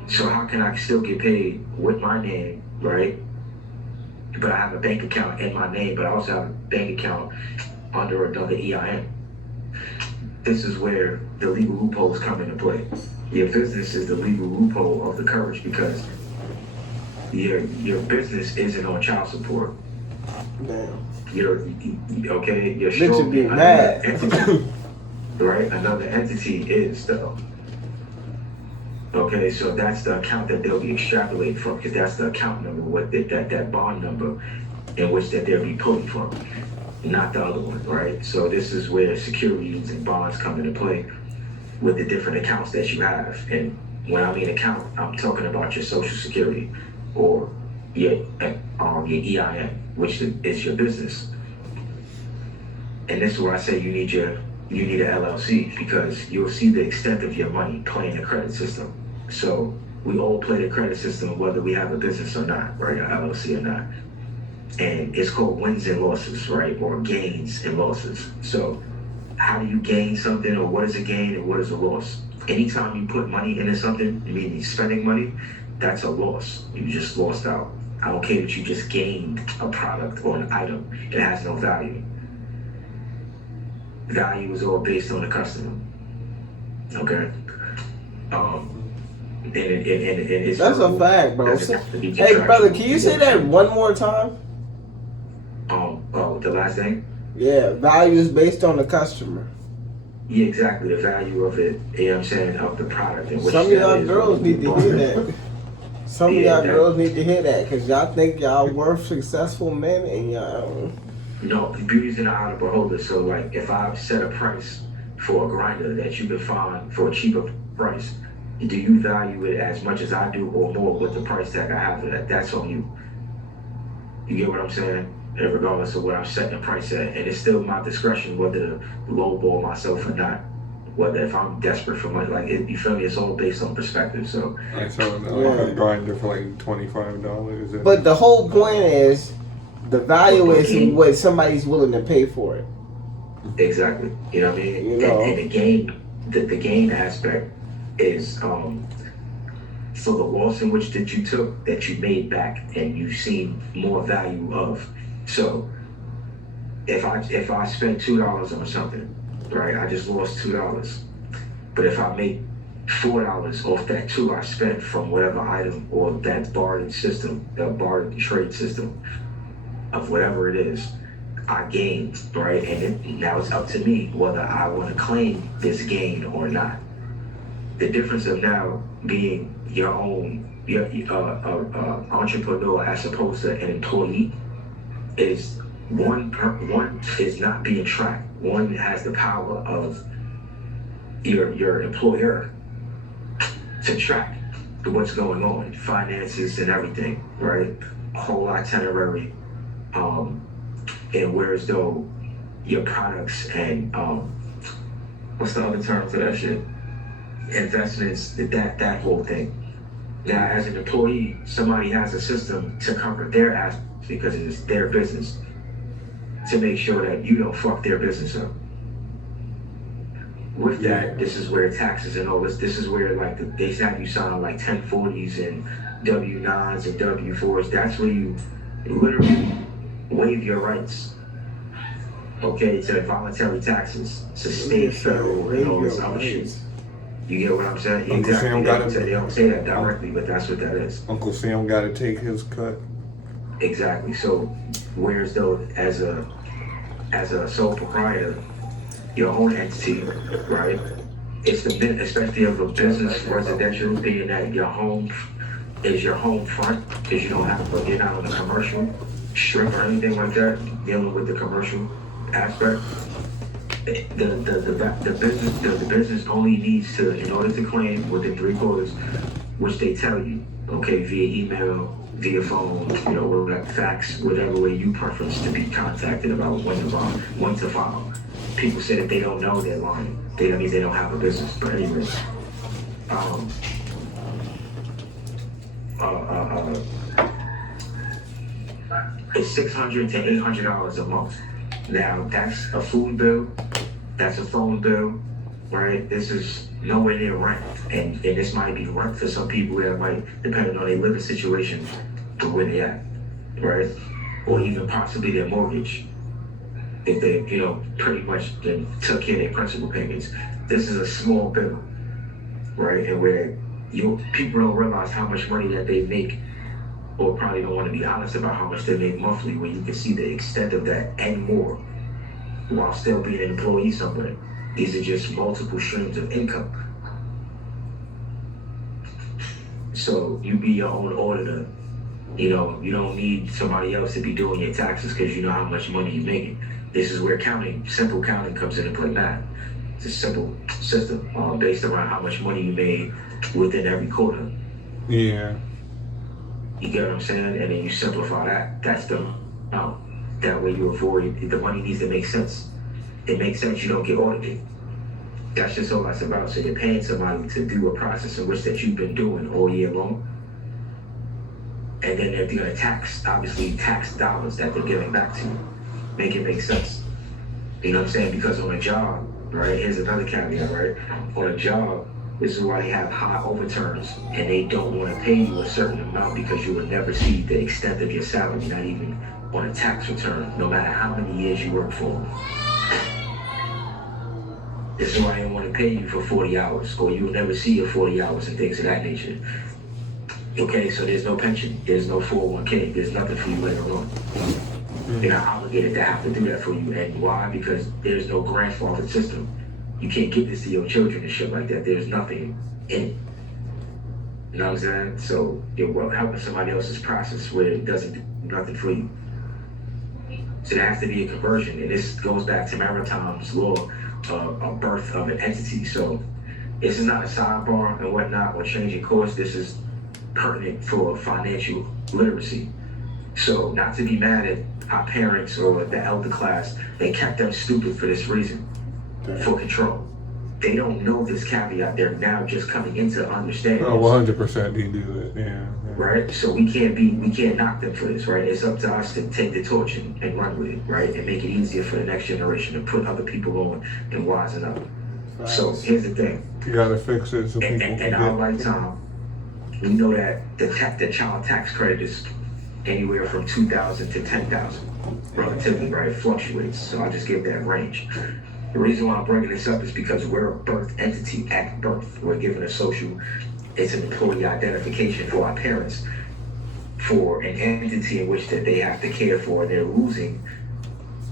So how can I still get paid with my name, right? But I have a bank account in my name, but I also have a bank account under another EIN. This is where the legal loopholes come into play. Your business is the legal loophole of the courage, because your business isn't on child support. Damn. You're Bitch would be mad. Entity, right? Another entity is though. Okay, so that's the account that they'll be extrapolating from, because that's the account number, that bond number in which that they'll be pulling from, not the other one, right? So this is where securities and bonds come into play with the different accounts that you have. And when I mean account, I'm talking about your social security or your EIN, which is your business. And this is where I say you need an LLC, because you'll see the extent of your money playing the credit system. So we all play the credit system whether we have a business or not, right? An LLC or not. And it's called wins and losses, right? Or gains and losses. So how do you gain something, or what is a gain and what is a loss? Anytime you put money into something, meaning spending money, that's a loss. You just lost out. I don't care that you just gained a product or an item. It has no value. Value is all based on the customer. Okay? And it's that's a fact, bro. Hey, brother, can you say that one more time? The last thing? Yeah, value is based on the customer. Yeah, exactly. The value of it, you know what I'm saying, of the product. And some of y'all girls need to hear that. Some of y'all girls need to hear that, because y'all think y'all worth successful men and y'all. No, beauty's in the eye of the beholder. So, like, if I set a price for a grinder that you can find for a cheaper price, do you value it as much as I do or more with the price tag I have for that? That's on you. You get what I'm saying? And regardless of what I'm setting the price at. And it's still my discretion whether to lowball myself or not. Whether if I'm desperate for money, like, you feel me? It's all based on perspective. So I saw a grinder for like $25. But the whole point is, the value is what somebody's willing to pay for it. Exactly. You know what I mean? You know? And the gain aspect is so the loss in which that you took, that you made back and you've seen more value of. So if I spend $2 on something, right, I just lost $2. But if I make $4 off that $2 I spent from whatever item or that barter system, that barter trade system of whatever it is, I gained, right? And now it's up to me whether I want to claim this gain or not. The difference of now being your entrepreneur as opposed to an employee is one is not being tracked. One has the power of your employer to track what's going on, finances and everything, right? Whole itinerary, and whereas though your products and what's the other term for that shit? Investments, that whole thing. Now, as an employee, somebody has a system to cover their ass because it's their business, to make sure that you don't fuck their business up. With that, this is where taxes and all this is where, like, they have you sign like 1040s and W-9s and W-4s. That's where you literally waive your rights. Okay, to voluntary taxes, to state, federal, and all this other shit. You get what I'm saying? Uncle Sam They don't say that directly, but that's what that is. Uncle Sam got to take his cut. Exactly. So, whereas though, as a sole proprietor, your own entity, right? It's especially of a business, residential, being that your home is your home front, because you're not on the commercial strip or anything like that, dealing with the commercial aspect. The business only needs to, in order to claim within 3 quarters, which they tell you, okay, via email, via phone, fax, whatever way you preference to be contacted about when to file. People say that they don't know they're lying. That means they don't have a business. But anyway, it's $600 to $800 a month. Now, that's a food bill, that's a phone bill, right? This is nowhere near rent. And this might be rent for some people that might, depending on their living situation, to where they at, right? Or even possibly their mortgage, if they, pretty much took care of their principal payments. This is a small bill, right? And where people don't realize how much money that they make, or probably don't want to be honest about how much they make monthly, when you can see the extent of that and more while still being an employee somewhere. These are just multiple streams of income. So you be your own auditor. You know, you don't need somebody else to be doing your taxes because you know how much money you're making. This is where simple counting comes into play now. It's a simple system based around how much money you made within every quarter. Yeah. You get what I'm saying? And then you simplify that. That's the amount. That way you avoid, the money needs to make sense. It makes sense you don't get audited. That's just all that's about. So you're paying somebody to do a process in which that you've been doing all year long. And then they're going to tax dollars that they're giving back to you. Make it make sense. You know what I'm saying? Because on a job, right, here's another caveat, right? On a job, this is why they have high overturns and they don't want to pay you a certain amount because you will never see the extent of your salary, not even on a tax return, no matter how many years you work for them. This is why they don't want to pay you for 40 hours, or you will never see your 40 hours and things of that nature. Okay, so there's no pension, there's no 401k, there's nothing for you later on. They're not obligated to have to do that for you. And why? Because there's no grandfather system. You can't give this to your children and shit like that. There's nothing in it. You know what I'm saying? So you're helping somebody else's process where it doesn't do nothing for you. So there has to be a conversion. And this goes back to Maritime's law of birth of an entity. So this is not a sidebar and whatnot or changing course. This is pertinent for financial literacy. So not to be mad at our parents or the elder class, they kept them stupid for this reason, for control. They don't know this caveat. They're now just coming into understanding. Oh, 100% they do it, yeah. Right? So we can't knock them for this, right? It's up to us to take the torch and run with it, right? And make it easier for the next generation to put other people on and wisen up. Right. So here's the thing. You gotta fix it so people can in our lifetime, we know that the child tax credit is anywhere from $2,000 to $10,000, relatively, right? It fluctuates, so I'll just give that range. The reason why I'm bringing this up is because we're a birth entity at birth. We're given a social, it's an employee identification for our parents, for an entity in which that they have to care for, they're losing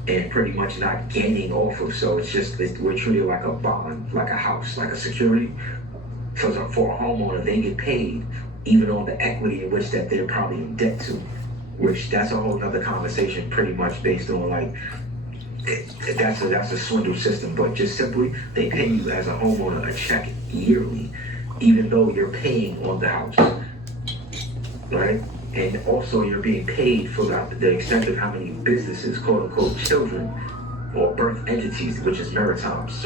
and pretty much not gaining off of. So we're treated like a bond, like a house, like a security. So for a homeowner, they get paid even on the equity in which that they're probably in debt to, which that's a whole nother conversation pretty much based on like, that's a swindle system, but just simply, they pay you as a homeowner a check yearly, even though you're paying on the house, right? And also you're being paid for the extent of how many businesses, quote unquote, children or birth entities, which is Maritime's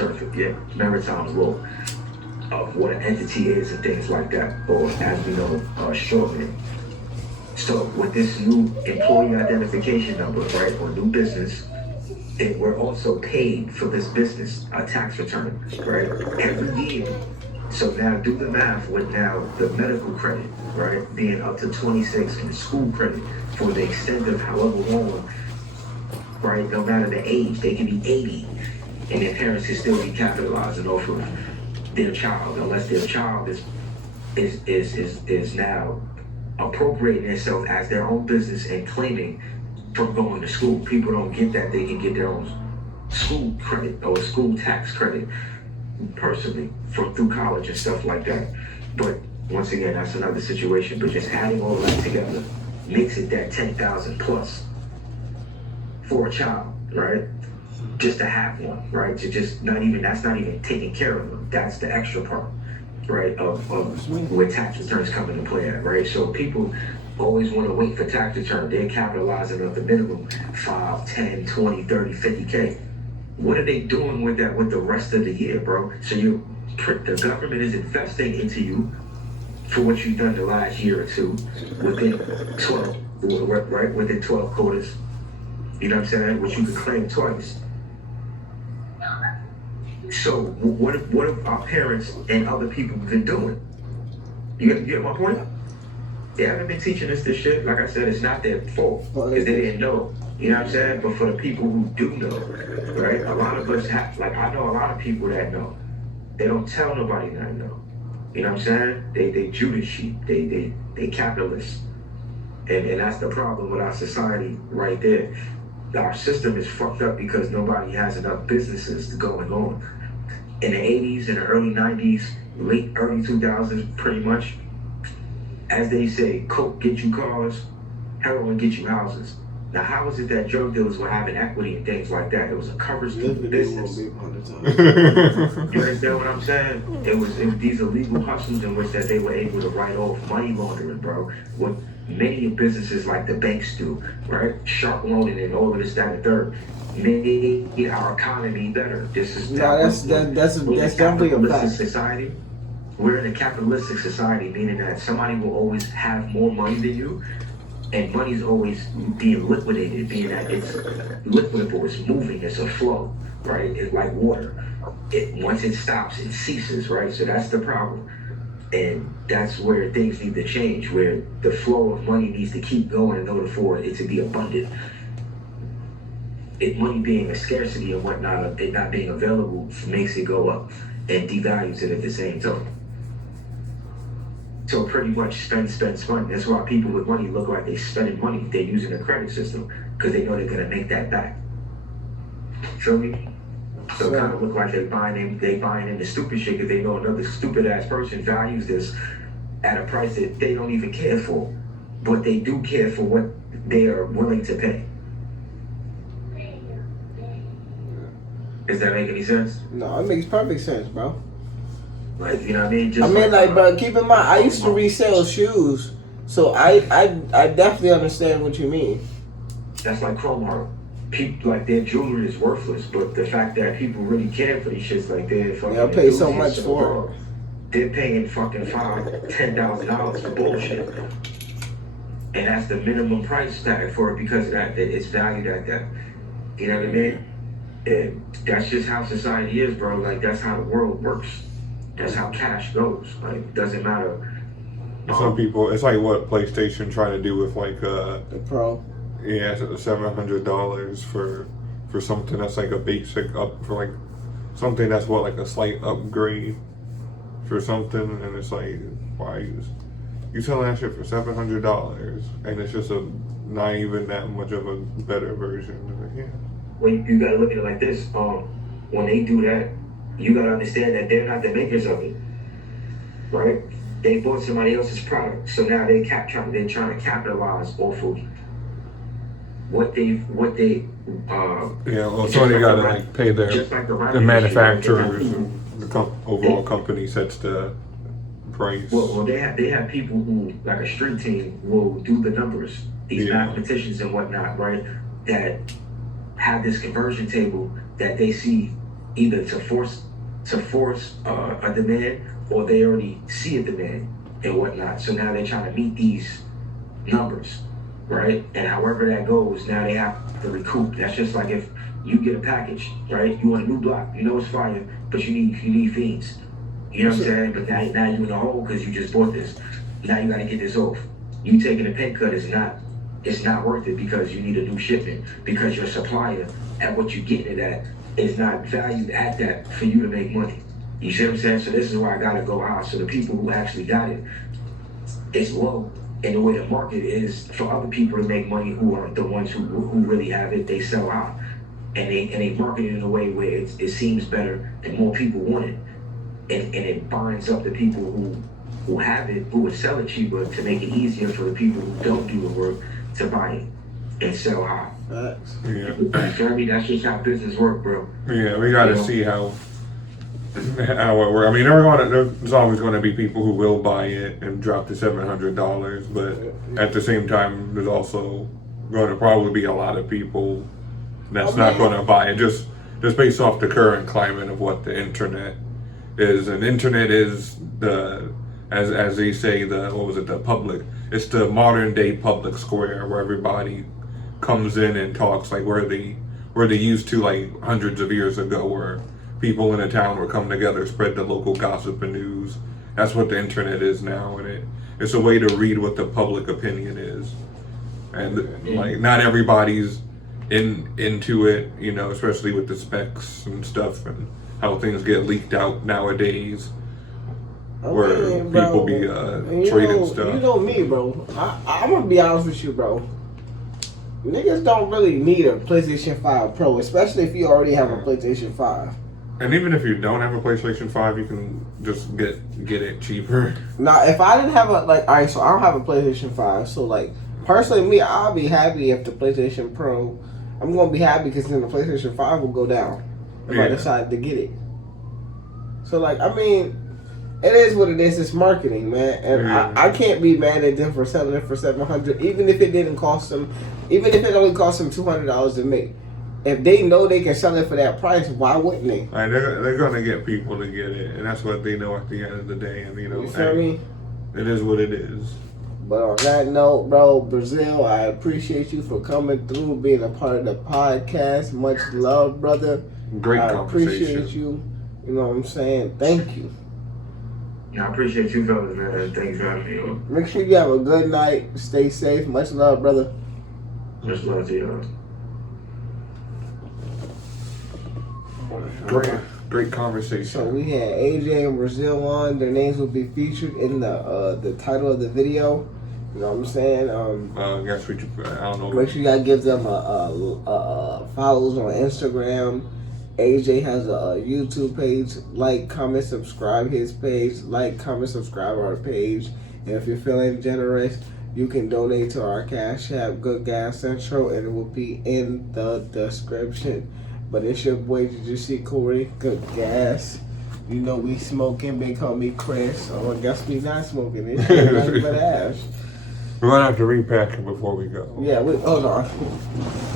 law of what an entity is and things like that, or as we know, shortening. So with this new employee identification number, right, or new business, we're also paid for this business, a tax return, right, every year. So now do the math with now the medical credit, right, being up to 26 and the school credit for the extent of however long, right, no matter the age, they can be 80 and their parents can still be capitalizing off of their child, unless their child is now appropriating themselves as their own business and claiming from going to school. People don't get that. They can get their own school credit or school tax credit personally through college and stuff like that. But once again, that's another situation. But just adding all of that together makes it that 10,000 plus for a child, right? Just to have one, right? That's not even taking care of them. That's the extra part, right? Of where tax returns come into play at, right? So people always want to wait for tax return. They're capitalizing at the minimum 5, 10, 20, 30, 50K. What are they doing with that with the rest of the year, bro? So the government is investing into you for what you've done the last year or two within 12, right? Within 12 quarters. You know what I'm saying? Which you could claim twice. So what have our parents and other people been doing? You get my point? They haven't been teaching us this shit. Like I said, it's not their fault because they didn't know. You know what I'm saying? But for the people who do know, right? A lot of us I know a lot of people that know. They don't tell nobody that know. You know what I'm saying? They Judas sheep. They capitalists. And that's the problem with our society right there. Our system is fucked up because nobody has enough businesses going on. In the 80s, in the early 90s, early 2000s, pretty much, as they say, coke get you cars, heroin get you houses. Now, how is it that drug dealers were having equity and things like that? It was a coverage to the business. You understand what I'm saying? It was these illegal hustles in which that they were able to write off money laundering, bro. What many businesses like the banks do, right? Sharp loaning and all of this, that, and third. Made our economy better. This is that's definitely a fact. Society. We're in a capitalistic society, meaning that somebody will always have more money than you. And money's always being liquidated, being that it's liquidable, it's moving, it's a flow, right? It's like water. Once it stops, it ceases, right? So that's the problem. And that's where things need to change, where the flow of money needs to keep going in order for it to be abundant. Money being a scarcity and whatnot, it not being available makes it go up and devalues it at the same time. So pretty much spend. That's why people with money look like they're spending money. They're using a credit system because they know they're gonna make that back. Feel me? So it kind of look like they buying into stupid shit because they know another stupid ass person values this at a price that they don't even care for, but they do care for what they are willing to pay. Does that make any sense? No, it makes perfect sense, bro. Like, you know what I mean? But keep in mind, I used to resell shoes, so I definitely understand what you mean. That's like chrome heart. People, like, their jewelry is worthless, but the fact that people really care for these shits, like they're fucking. They'll pay so much for it. They're paying fucking $5,000-$10,000 for bullshit, and that's the minimum price tag for it because of that. It's valued at that. You know what I mean? And that's just how society is, bro. Like, that's how the world works. That's how cash goes. Like, it doesn't matter. Some people, it's like what PlayStation trying to do with like the Pro. Yeah, $700 for something that's like a basic up for like something that's what like a slight upgrade for something, and it's like, why you selling that shit for $700 and it's just not even that much of a better version. Like, yeah. Well, you gotta look at it like this. When they do that, you gotta understand that they're not the makers of it, right? They bought somebody else's product, so now they're trying to capitalize off of what they. Yeah, well, somebody gotta like pay their the manufacturers, the overall company sets the price. Well, they have people who, like a street team, will do the numbers. These mathematicians and whatnot, right? That have this conversion table that they see either to force a demand, or they already see a demand and whatnot. So now they're trying to meet these numbers, right? And however that goes, now they have to recoup. That's just like if you get a package, right? You want a new block, you know it's fire, but you need fiends. You know what I'm saying? But now you're in the hole because you just bought this. Now you got to get this off. You taking a pay cut is not worth it because you need a new shipment, because your supplier at what you're getting it at is not valued at that for you to make money. You see what I'm saying? So this is why I gotta go high. So the people who actually got it, it's low. And the way the market is for other people to make money who are the ones who really have it, they sell out. And they market it in a way where it seems better and more people want it. And it binds up the people who have it, who would sell it cheaper to make it easier for the people who don't do the work to buy it and sell high. Yeah. Jeremy, that's just how business work, bro. Yeah, we gotta see how it works. I mean, there's always going to be people who will buy it and drop the $700, but at the same time, there's also going to probably be a lot of people that's not going to buy it just based off the current climate of what the internet is. And internet is as they say, the public. It's the modern day public square where everybody comes in and talks, like where they used to like hundreds of years ago, where people in a town would come together, spread the local gossip and news. That's what the internet is now, and it's a way to read what the public opinion is. And like not everybody's into it, you know, especially with the specs and stuff and how things get leaked out nowadays. Where people be trading stuff. You know me, bro. I'm gonna be honest with you, bro. Niggas don't really need a PlayStation 5 Pro, especially if you already have a PlayStation 5. And even if you don't have a PlayStation 5, you can just get it cheaper. Now, if I didn't have alright, so I don't have a PlayStation 5. So, personally, me, I'll be happy if the PlayStation Pro, I'm going to be happy because then the PlayStation 5 will go down if I decide to get it. So, I mean, it is what it is. It's marketing, man. And I can't be mad at them for selling it for $700, even if it didn't cost them, even if it only cost them $200 to make. If they know they can sell it for that price, why wouldn't they? They're going to get people to get it, and that's what they know at the end of the day. And you feel me? It is what it is. But on that note, bro, Brazil, I appreciate you for coming through, being a part of the podcast. Much love, brother. Great conversation. I appreciate you. You know what I'm saying? Thank you. Yeah, I appreciate you fellas, man. Thanks for having me. Make sure you have a good night. Stay safe. Much love, brother. Much love to y'all. Great conversation. So we had AJ and Brazil on. Their names will be featured in the title of the video. You know what I'm saying? I guess I don't know. Make sure you guys give them a follows on Instagram. AJ has a YouTube page. Like, comment, subscribe his page. Like, comment, subscribe our page. And if you're feeling generous, you can donate to our Cash App, Good Gas Central, and it will be in the description. But it's your boy, did you see Corey? Good Gas. You know we smoking. They call me Chris. So I guess we not smoking. It's nothing but ash. We're gonna have to repack it before we go. Yeah, hold on.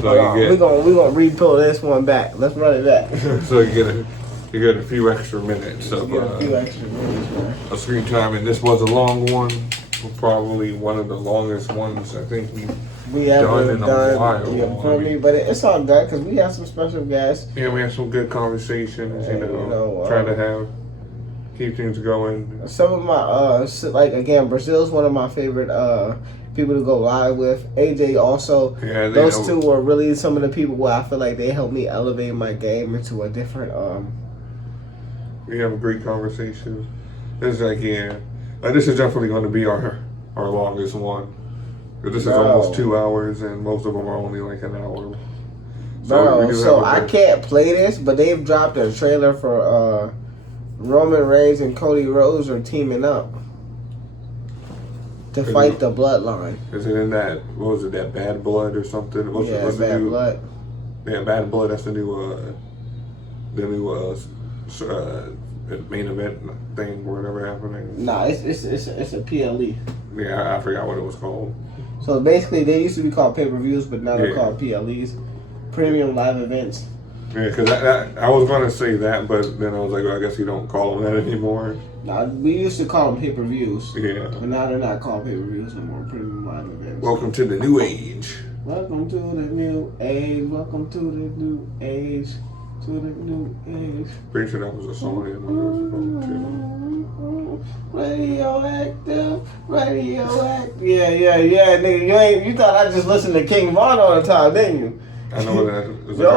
So we're gonna repull this one back. Let's run it back. So you get a few extra minutes of screen time, and this was a long one. Probably one of the longest ones I think we haven't done in a while. Yeah, for me, but it's all good because we have some special guests. Yeah, we have some good conversations. Try to keep things going. Some of my again, Brazil's one of my favorite people to go live with. AJ also. Yeah, those two were really some of the people where I feel like they helped me elevate my game into a different. We have a great conversation. It's this is definitely going to be our longest one. This is almost 2 hours, and most of them are only like an hour. So I can't play this, but they've dropped a trailer for Roman Reigns and Cody Rhodes are teaming up to fight the Bloodline. Is it in that? What was it? That Bad Blood or something? What's Bad Blood. Yeah, Bad Blood. That's the new main event thing or whatever happening. Nah, it's a PLE. Yeah, I forgot what it was called. So basically, they used to be called pay-per-views, but now they're called PLEs, premium live events. Yeah, because I was going to say that, but then I was like, well, I guess you don't call them that anymore. Nah, we used to call them pay-per-views. Yeah. But now they're not called pay-per-views anymore, premium live events. Welcome to the new age. Welcome to the new age. Welcome to the new age. To the new age. Pretty sure that was a song in Radioactive. Yeah, nigga. You thought I just listened to King Von all the time, didn't you? I know that. I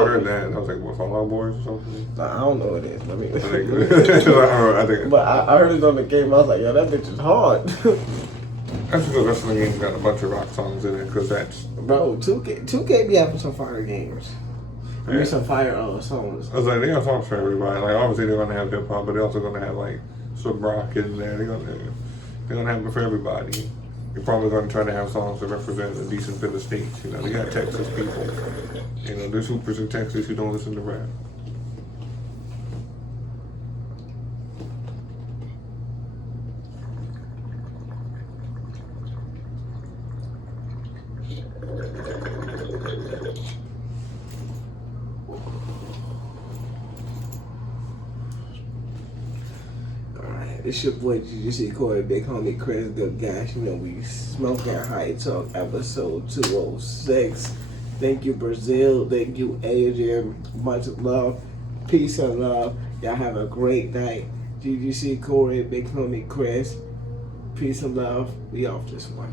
heard that. I was like, what, Fall Out Boys or something? I don't know what it is. Let me. I think. But I heard it on the game. I was like, yo, that bitch is hard. That's because wrestling game's got a bunch of rock songs in it. Because that's. Bro, 2K be having some fire games. I mean, some fire songs. I was like, they got songs for everybody. Like, obviously they're gonna have hip hop, but they're also gonna have like some rock in there. They're gonna have it for everybody. You're probably gonna try to have songs that represent a decent bit of states. You know, they got Texas people. You know, there's hoopers in Texas who don't listen to rap. It's your boy GGC Corey, big homie Chris, good guys. You know, we smoking high talk episode 206. Thank you, Brazil. Thank you, Adrian. Much love. Peace and love. Y'all have a great night. GGC Corey, big homie Chris. Peace and love. We off this one.